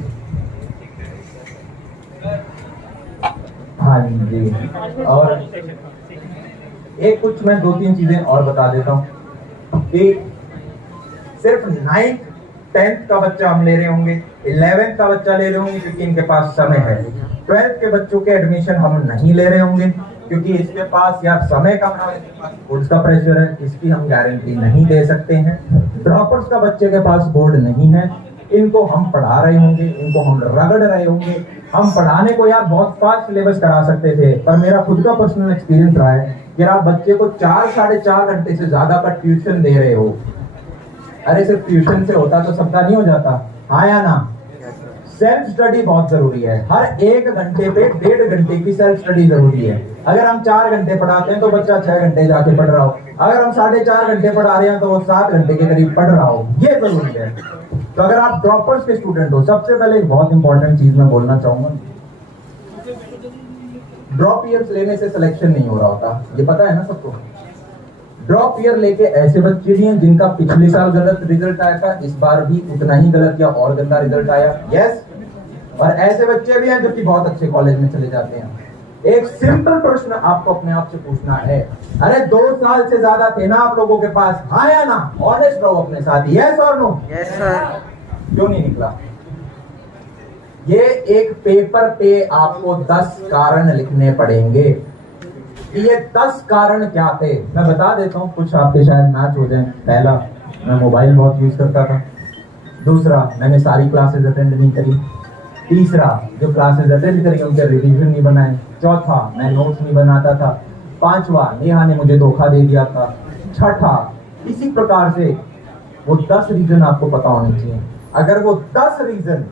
हाँ जी, और एक कुछ मैं 2-3 चीजें और बता देता हूँ कि सिर्फ 9th 10th का बच्चा हम ले रहे होंगे, 11th का बच्चा ले रहे होंगे क्योंकि इनके पास समय है। 12th के बच्चों के एडमिशन हम नहीं ले रहे होंगे क्योंकि इसके पास यार समय कम है, इसके पास बोर्ड का प्रेशर है, इसकी हम गारंटी नहीं दे सकते हैं। ड्रॉपर्स का बच्चे के पास बोर्ड नहीं है, इनको हम पढ़ा रहे होंगे, इनको हम रगड़ रहे होंगे। हम पढ़ाने को यार बहुत फास्ट सिलेबस करा सकते थे, पर मेरा खुद का पर्सनल एक्सपीरियंस रहा है कि आप बच्चे को 4-4.5 घंटे से ज्यादा का ट्यूशन दे रहे हो। अरे सिर्फ ट्यूशन से होता तो सबका नहीं हो जाता, हाँ या ना? सेल्फ स्टडी बहुत जरूरी है। हर 1 घंटे पे 1.5 घंटे की सेल्फ स्टडी जरूरी है। अगर हम 4 घंटे पढ़ाते हैं तो बच्चा 6 घंटे जाके पढ़ रहा हो, अगर हम 4.5 घंटे पढ़ा रहे हैं तो वो 7 घंटे के करीब पढ़ रहा हो, ये जरूरी है। तो अगर आप ड्रॉपर्स के स्टूडेंट हो, सबसे पहले एक बहुत इंपॉर्टेंट चीज मैं बोलना चाहूंगा, ड्रॉप ईयर्स लेने से सिलेक्शन नहीं हो रहा होता, ये पता है ना सबको। ड्रॉप ईयर लेके ऐसे बच्चे भी हैं जिनका पिछले साल गलत रिजल्ट आया था, इस बार भी उतना ही गलत या और गंदा रिजल्ट आया, यस। और ऐसे बच्चे भी हैं जो कि बहुत अच्छे कॉलेज में चले जाते हैं। एक सिंपल प्रश्न आपको अपने आप से पूछना है, अरे 2 साल से ज्यादा थे ना आप लोगों के पास, हाँ या ना? ऑनेस्ट रहो अपने साथ, यस और नो? Yes sir. क्यों नहीं निकला? ये एक पेपर पे आपको 10 कारण लिखने पड़ेंगे कि ये 10 कारण क्या थे। मैं बता देता हूँ, कुछ आपके शायद मैच हो जाए। पहला, मैं मोबाइल बहुत यूज करता था। दूसरा, मैंने सारी क्लासेस अटेंड नहीं करी। तीसरा, जो क्लासेस अटेंड करी उनके रिवीजन नहीं बनाए। चौथा, मैं नोट्स नहीं बनाता था। 5वां, नेहा ने मुझे धोखा दे दिया था। 6ठा, इसी प्रकार से वो 10 रीजन आपको पता होने चाहिए। अगर वो 10 रीजन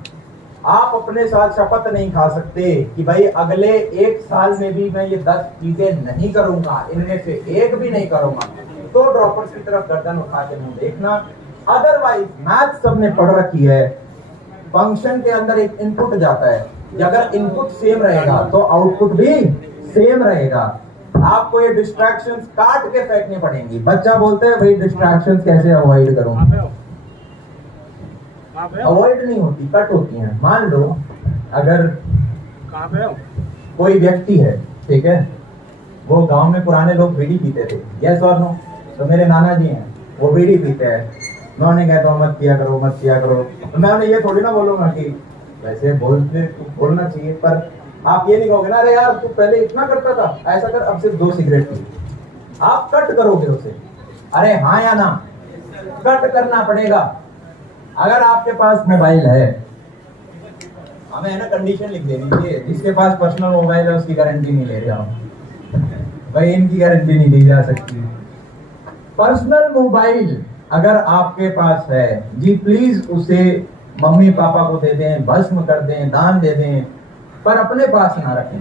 आप अपने साथ शपथ नहीं खा सकते कि भाई अगले 1 साल में भी मैं ये 10 चीजें नहीं करूंगा, इनमें से एक भी नहीं करूंगा, तो ड्रॉपर्स की तरफ गर्दन उठा के मुंह देखना। अदरवाइज मैथ सबने पढ़ रखी है, फंक्शन के अंदर एक इनपुट जाता है, अगर इनपुट सेम रहेगा तो आउटपुट भी सेम रहेगा। आपको ये डिस्ट्रैक्शंस काट के फेंकने पड़ेंगी। बच्चा बोलते हैं भाई डिस्ट्रैक्शंस कैसे अवॉइड करूं? अवॉइड नहीं होती, कट होती हैं। मान लो अगर कोई व्यक्ति है, ठीक है, वो गांव में पुराने लोग बीड़ी पीते थे, यस और नो? तो मेरे नाना जी हैं, वो बीड़ी पीते हैं, मैं उन्हें कहता हूँ मत किया करो, मत किया करो। तो मैं उन्हें ये थोड़ी ना बोलूंगा कि वैसे बोलना चाहिए, पर आप ये नहीं कहोगे ना, अरे यार तू पहले इतना करता था, ऐसा कर, अब सिर्फ 2 सिगरेट पी। आप कट करोगे उसे, अरे हाँ या ना? कट करना पड़ेगा। अगर आपके पास मोबाइल है, हमें है ना कंडीशन लिख देनी चाहिए, जिसके पास पर्सनल मोबाइल है उसकी गारंटी नहीं ले रहे हम, भाई इनकी गारंटी नहीं दी जा सकती। पर्सनल मोबाइल अगर आपके पास है जी, प्लीज उसे मम्मी पापा को दे दें, भस्म कर दें, दान दे दें, पर अपने पास ना रखें।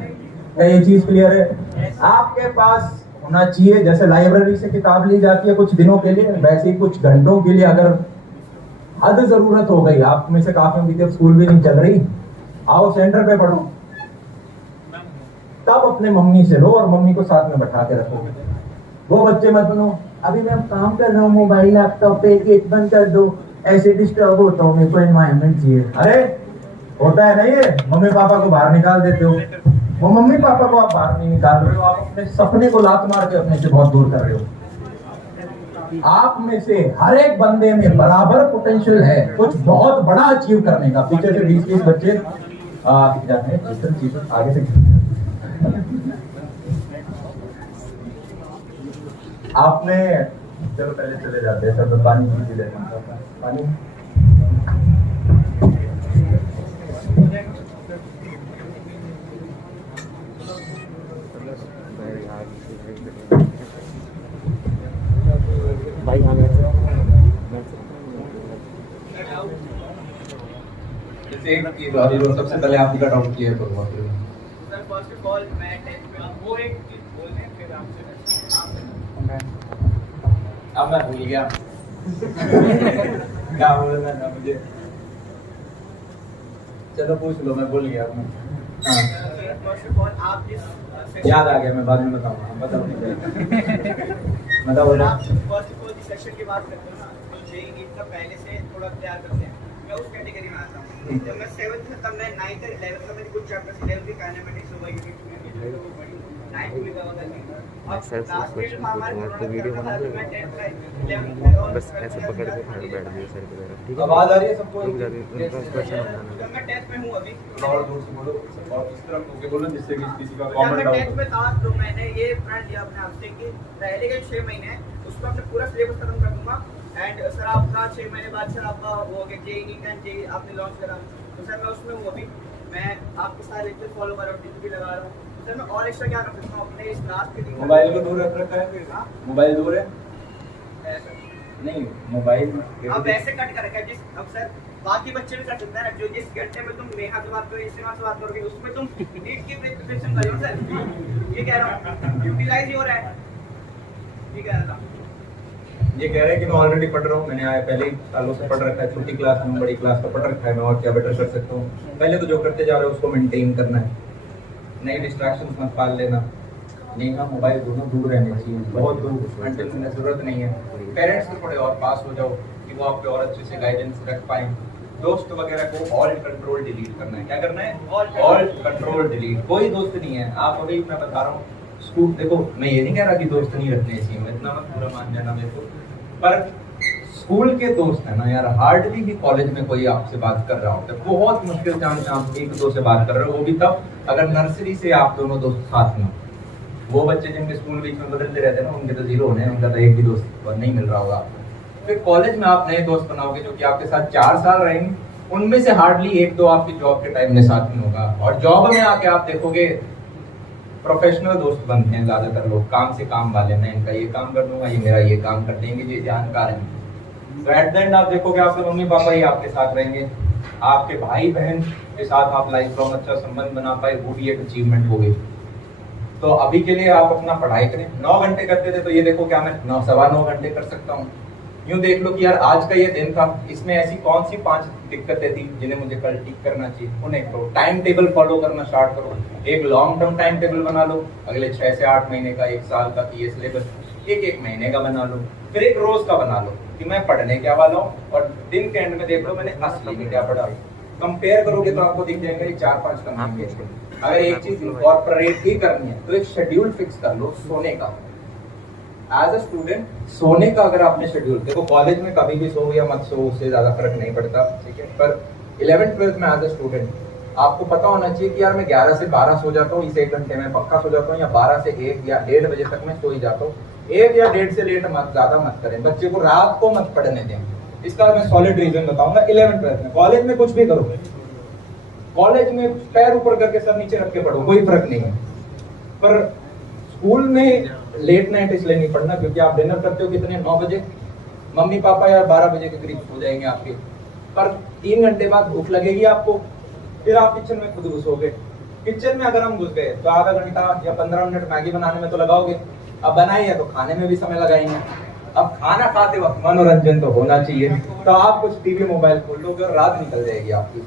क्या ये चीज क्लियर है? आपके पास होना चाहिए। जैसे लाइब्रेरी से किताब ली जाती है कुछ दिनों के लिए, वैसे ही कुछ घंटों के लिए अगर हद जरूरत हो गई, आप में से काफी होंगे स्कूल भी नहीं चल रही, आओ सेंटर पे पढ़ो, तब अपने मम्मी से लो और मम्मी को साथ में बैठा के रखो। वो बच्चे मत बनो, अभी मैं काम कर रहा हूँ मोबाइल लैपटॉप पे, गेट बंद कर दो, ऐसे डिस्टर्ब होता हूँ, मेरे को एनवायरनमेंट चाहिए। अरे होता है ना ये, मम्मी पापा को बाहर निकाल देते हो। वो मम्मी पापा को आप बाहर नहीं निकाल रहे हो, आप अपने सपने को लात मार के अपने से बहुत दूर कर रहे हो। आप में से हर एक बंदे में बराबर पोटेंशियल है कुछ बहुत बड़ा अचीव करने का। पीछे से 20-20 बच्चे आगे से आपने, चलो पहले चले जाते हैं, सब पानी पी लेते हैं, पानी। एक चीज और ये सबसे पहले आपका डाउट क्लियर करूंगा फिर सर फर्स्ट ऑफ ऑल मैं 10th में वो एक चीज बोल रहे हैं फिर आपसे अब मैं भूल गया क्या बोलना था मुझे, चलो पूछ लो, मैं भूल गया हूँ। हाँ फर्स्ट ऑफ ऑल आप जिस याद आ गया, मैं बाद में बताऊंगा, बताओ बताओ आप फर्स्ट ऑफ ऑल जिस सेक्शन की बात करते हो ना, तो जेई नीट का पहले से थोड़ा तैयार करते हैं, मैं उस कैटेगरी में आता हूँ। जब मैं 7th था तब मैं 9th और 11th का मेरे कुछ चैप्टर्स 11th की काइनेमेटिक्स हो गई, 9th में का होता है। अब लास्ट ईयर था हमारे तो वीडियो बना तो लो, मैं 10th का 11th में और बस ऐसे पकड़ के खड़े बैठ जाइए सर की तरफ, ठीक है? आवाज आ रही है सबको? रुक जाइए, उनका क्वेश्चन बताना। जब मैं 10th में हूँ अभी, और दूर से बोलो और इस तरफ होके बोलो जिससे कि किसी का जब कमेंट मैं डाउट 10th में था तो मैंने ये प्लान लिया अपने आप से कि पहले के 6 महीने हैं उसको अपने पूरा सिलेबस खत्म कर दूंगा। एंड सर आपका 6 महीने बाद सर आपका वो हो गया जेई नीट एंड जेई आपने लॉन्च करा, तो सर मैं उसमें हूँ अभी, मैं आपके सारे लेक्चर फॉलो कर रहा हूँ, टीवी भी लगा रहा हूँ। सर मैं और एक्स्ट्रा क्या कर सकता हूँ अपने इस क्लास के लिए? मोबाइल को दूर रख रखा है? हाँ? मोबाइल दूर है? ऐसा। नहीं मोबाइल अब ऐसे कट कर रखा है जिस अब सर बाकी बच्चे भी कर सकते हैं ना, जो जिस घंटे में तुम नेहा से बात करो, इससे बात करोगे, उसमें तुम नीट की प्रिपरेशन करो सर, ये कह रहा हूँ, यूटिलाइज ही हो रहा है, ये कह रहा था। ये कह रहे हैं कि मैं ऑलरेडी पढ़ रहा हूँ, मैंने आया पहले ही सालों से पढ़ रखा है, छोटी क्लास में बड़ी क्लास का पढ़ रखा है, मैं और क्या बेटर कर सकता हूँ। पहले तो जो करते जा रहे हो उसको मेंटेन करना है, नई डिस्ट्रैक्शंस मत पाल लेना, नेहा मोबाइल दोनों दूर रहने चाहिए, बहुत दूर, मेंटेन करने की जरूरत नहीं है। पेरेंट्स को थोड़े और पास हो जाओ कि वो आप पे और अच्छे से गाइडेंस रख पाए। दोस्त वगैरह को ऑल कंट्रोल डिलीट करना है, क्या करना है? All control delete. कोई दोस्त नहीं है, आप अभी मैं बता रहा हूँ स्कूल, देखो मैं ये नहीं कह रहा कि दोस्त नहीं रखने चाहिए, मैं इतना मत पूरा मान जाना मेरे को, पर स्कूल के दोस्त है ना यार, हार्डली भी कॉलेज में कोई आपसे बात कर रहा होता है, बहुत मुश्किल चांस आप एक दो से बात कर रहे हो, वो भी तब अगर नर्सरी से आप दोनों दोस्त साथ में। वो बच्चे जिनके स्कूल बीच में बदलते रहते हैं ना, उनके तो जीरो होने हैं, उनका तो एक भी दोस्त नहीं मिल रहा होगा आपको। फिर कॉलेज में आप नए दोस्त बनाओगे जो कि आपके साथ 4 साल रहेंगे, उनमें से हार्डली एक दो आपकी जॉब के टाइम में साथ में होगा, और जॉब में आके आप देखोगे प्रोफेशनल दोस्त बनते हैं ज्यादातर लोग, काम से काम वाले, मैं इनका ये काम कर दूंगा, ये मेरा ये काम कर देंगे, ये जानकार हैं। तो एट द एंड आप देखोगे आपके मम्मी पापा ही आपके साथ रहेंगे, आपके भाई बहन के साथ आप लाइफ लॉन्ग अच्छा संबंध बना पाए, वो भी एक अचीवमेंट हो गई। तो अभी के लिए आप अपना पढ़ाई करें। 9 घंटे करते थे तो ये देखो क्या मैं 9-9.25 घंटे कर सकता हूँ। यूं देख लो कि यार आज का ये दिन था, इसमें ऐसी कौन सी 5 दिक्कतें थी जिन्हें मुझे कल ठीक करना चाहिए, उन्हें करो। टाइम टेबल फॉलो करना स्टार्ट करो, एक लॉन्ग टर्म टाइम टेबल बना लो, अगले 6 से 8 महीने का, 1 साल का, ये सिलेबस एक महीने का बना लो, फिर एक रोज का बना लो कि मैं पढ़ने क्या वाला हूँ, और दिन के एंड में देख लो मैंने असली में क्या पढ़ा। कंपेयर करोगे तो आपको दिख जाएगा 4-5 कमाएंगे। अगर एक चीज इनकॉर्पोरेट ही करनी है तो एक शेड्यूल फिक्स कर लो सोने का। एज अ स्टूडेंट सोने का अगर आपने शेड्यूल, देखो कॉलेज में कभी भी सो या मत सो उससे ज्यादा फर्क नहीं पड़ता, ठीक है, पर 11th-12th में एज अ स्टूडेंट आपको पता होना चाहिए कि यार मैं 11 से 12 सो जाता हूँ, इस 1 घंटे में पक्का सो जाता हूँ, या 12 से 1 या 1:30 बजे तक मैं सो ही जाता हूँ। 1 या 1:30 से लेट मत, ज्यादा मत करें, बच्चे को रात को मत पढ़ने दें। इसका मैं सॉलिड रीजन बताऊंगा। 11th-12th में, कॉलेज में कुछ भी करो, कॉलेज में पैर ऊपर करके सर नीचे रख के पढ़ो, कोई फर्क नहीं है, पर स्कूल में लेट नाइट इसलिए नहीं पढ़ना क्योंकि आप डिनर करते हो कितने, 9 बजे, मम्मी पापा यार 12 बजे के करीब हो जाएंगे आपके, पर 3 घंटे बाद भूख लगेगी आपको, फिर आप किचन में खुद घुसोगे। किचन में अगर हम घुस गए तो आधा घंटा या 15 मिनट मैगी बनाने में तो लगाओगे, अब बनाई है तो खाने में भी समय लगाएंगे। अब खाना खाते वक्त मनोरंजन तो होना चाहिए, तो आप कुछ टीवी मोबाइल खोल लोगे और रात निकल जाएगी आपकी।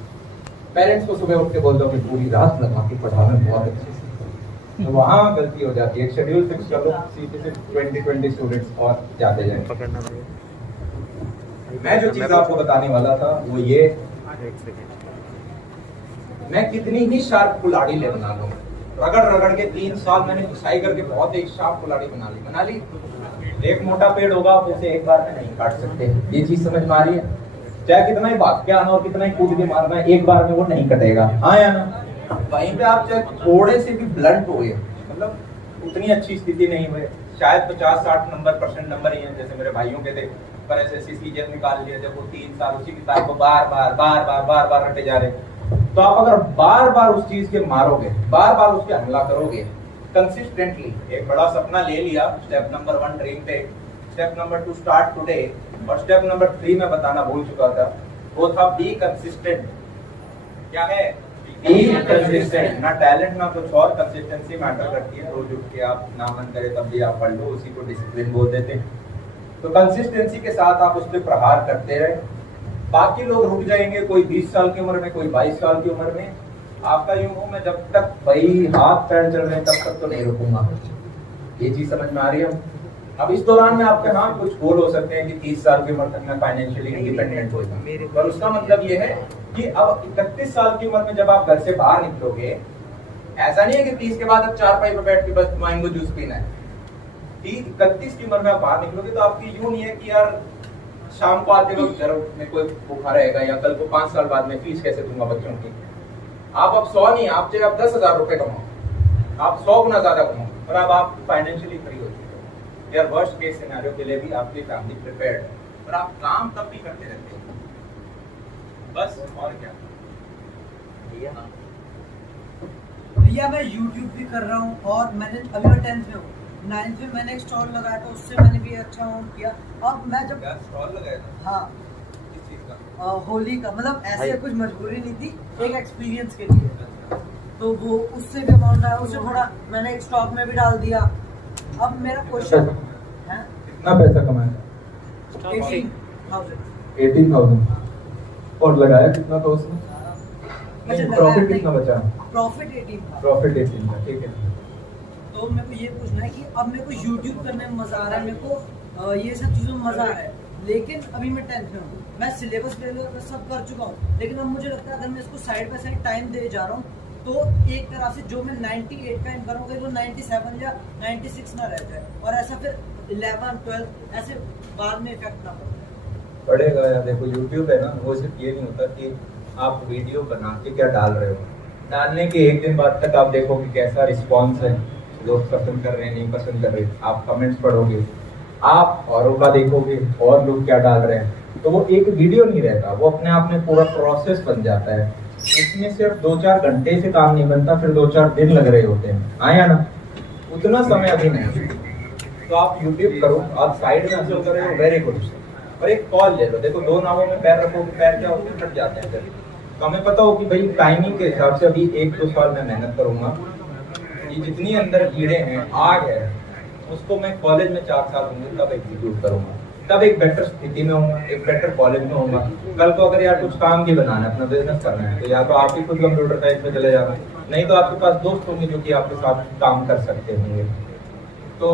पेरेंट्स को सुबह उठ के बोल दो कि पूरी रात लगा के पढ़ाना बहुत अच्छे से, तो वहाँ गलती हो जाती है। एक शेड्यूल फिक्स कर लो, सीधे से 20 स्टूडेंट्स और जाते जाएंगे। पकड़ना मैं जो चीज आपको बताने वाला था वो ये, मैं कितनी ही शार्प कुल्हाड़ी ले बना लूं, रगड़ रगड़ के 3 साल मैंने घुसाई करके बहुत एक शार्प कुल्हाड़ी बना ली। एक मोटा पेड़ होगा आप उसे एक बार में नहीं काट सकते, ये चीज समझ में आ रही है? चाहे कितना ही भाग के आना और कितना ही कूद के मारना है, एक बार में वो नहीं कटेगा, हाँ या ना? वहीं पे आप चाहे थोड़े से भी ब्लंट हो गए, मतलब उतनी अच्छी स्थिति नहीं हुई, शायद 50-60 नंबर ही हैं जैसे मेरे भाइयों के थे, पर एसएससी सीजीएल निकाल लिए जब वो 3 साल उसी किताब को बार बार रटे जा रहे। तो आप अगर बार बार उस चीज के मारोगे, बार बार उस पे हमला करोगे कंसिस्टेंटली, एक बड़ा सपना ले लिया, step number 1 dream take, step number 2 start today, और स्टेप नंबर 3 में बताना भूल चुका था, वो था बी कंसिस्टेंट। क्या है? Be consistent. ना टैलेंट ना कुछ और, कंसिस्टेंसी मैटर करती है। रोज उठ के आप ना मन करे तब भी आप पढ़ लो, उसी को डिसिप्लिन बोल देते हैं। तो कंसिस्टेंसी के साथ आप उस पर प्रहार करते रहे। बाकी लोग रुक जाएंगे, कोई 20 साल की उम्र में, कोई 22 साल की उम्र में। आपका यूं हो, मैं जब तक भाई हाथ पैर चल रहे हैं तब तक तो नहीं रुकूंगा। ये चीज समझ में आ रही है? अब इस दौरान में आपके हाँ कुछ गोल हो सकते हैं कि 30 साल की उम्र तक मैं फाइनेंशियली इंडिपेंडेंट हो जाऊं, पर उसका मतलब ये है कि अब 31 साल की उम्र में जब आप घर से बाहर निकलोगे, ऐसा नहीं है कि 30 के बाद अब चारपाई पर बैठ के बस मैंगो जूस पीना है। 31 की उम्र में आप बाहर निकलोगे तो आपकी यूं नहीं है कि यार शाम को आते वक्त घर में कोई भूखा रहेगा या कल को 5 साल बाद में फीस कैसे दूंगा बच्चों की। आप अब 100 नहीं, आप चाहे आप 10,000 रुपए कमाओ, आप 100 गुना ज्यादा कमाओ, और अब आप फाइनेंशियली फ्री हो चुके हो। यार वर्स्ट केस सिनेरियो के लिए भी आपकी फैमिली प्रिपेयर्ड है, पर आप काम तब भी करते रहते हो बस। और क्या भैया, मैं YouTube भी कर रहा हूँ और मैंने अभी मैं 10th में हूँ। 9th में मैंने एक स्टॉल लगाया था, उससे मैंने भी अच्छा अर्न किया। अब मैं जब स्टॉल लगाया था? हाँ, किस चीज का? होली का, मतलब ऐसे कुछ मजबूरी नहीं थी, एक एक्सपीरियंस के लिए। तो वो उससे भी अमाउंट आया, उससे थोड़ा मैंने एक स्टॉक में भी डाल दिया। अब मेरा क्वेश्चन है, कितना पैसा कमाया? 18,000। और लगाया कितना था उसमें? प्रॉफिट कितना बचा? प्रॉफिट 18 था। प्रॉफिट 18 था, ठीक है। तो मेरे को ये पूछना है कि अब मेरे को YouTube करने में मजा आ रहा है, मेरे को ये सब चीज़ों में मजा आ रहा है, लेकिन अभी मैं 10th में हूँ, मैं सिलेबस सब कर चुका हूँ, लेकिन अब मुझे लगता है अगर मैं इसको साइड बाय साइड टाइम दे जा रहा हूँ तो एक तरह से जो मैं 98 का इन करूँगा वो 97 या 96 ना रह जाए, और ऐसा फिर 11, 12 ऐसे बाद में इफेक्ट ना पड़ेगा। यार देखो, YouTube है ना, वो सिर्फ ये नहीं होता कि आप वीडियो बना के क्या डाल रहे हो, डालने के एक दिन बाद तक आप देखो कि कैसा रिस्पॉन्स है, लोग पसंद कर रहे हैं नहीं पसंद कर रहे, आप कमेंट्स पढ़ोगे, आप औरों का देखोगे और लोग क्या डाल रहे हैं, तो वो एक वीडियो नहीं रहता, वो अपने आप में पूरा प्रोसेस बन जाता है। इसमें सिर्फ 2-4 घंटे से काम नहीं बनता, फिर 2-4 दिन लग रहे होते हैं, आया ना? उतना समय अभी नहीं। तो आप यूट्यूब करो, आप साइड में हासिल कर रहे हो, वेरी गुड। और एक कॉल ले लो, देखो 2 नावों में पैर रखो, पैर क्या होते हैं, फट जाते हैं। फिर तो हमें पता हो कि भाई टाइमिंग के हिसाब से अभी 1-2 साल में मेहनत करूंगा, ये जितनी अंदर कीड़े हैं, आग है, उसको मैं कॉलेज में 4 साल होंगे तब एग्जीक्यूट करूंगा, तब एक बेटर स्थिति में होऊंगा, एक बेटर कॉलेज में होऊंगा। कल को अगर यार कुछ काम भी बनाना है, अपना बिजनेस करना है, तो या तो आप ही खुद कंप्यूटर साइंस में चले जाना, नहीं तो आपके पास दोस्त होंगे जो कि आपके साथ काम कर सकते होंगे। तो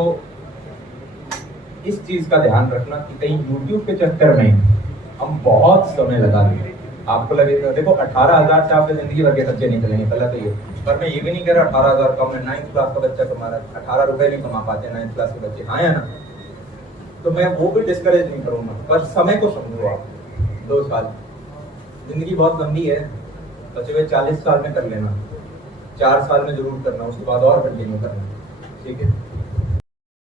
इस चीज का ध्यान रखना कि कहीं YouTube के चक्कर में हम बहुत समय लगा देंगे। आपको लगेगा देखो 18,000 से आपके जिंदगी भर के खर्चे निकलेंगे, पहले तो ये। पर मैं ये भी नहीं कह रहा 18,000 कम है, 9th क्लास का बच्चा कमा रहा है, 18 रुपए नहीं कमा पाते 9th क्लास के बच्चे, हाँ या ना? तो मैं वो भी डिस्करेज नहीं करूंगा, पर समय को समझो आप। 2 साल, जिंदगी बहुत लंबी है, बचे हुए 40 साल में कर लेना, 4 साल में जरूर करना, उसके बाद और कंटिन्यू करना, ठीक है?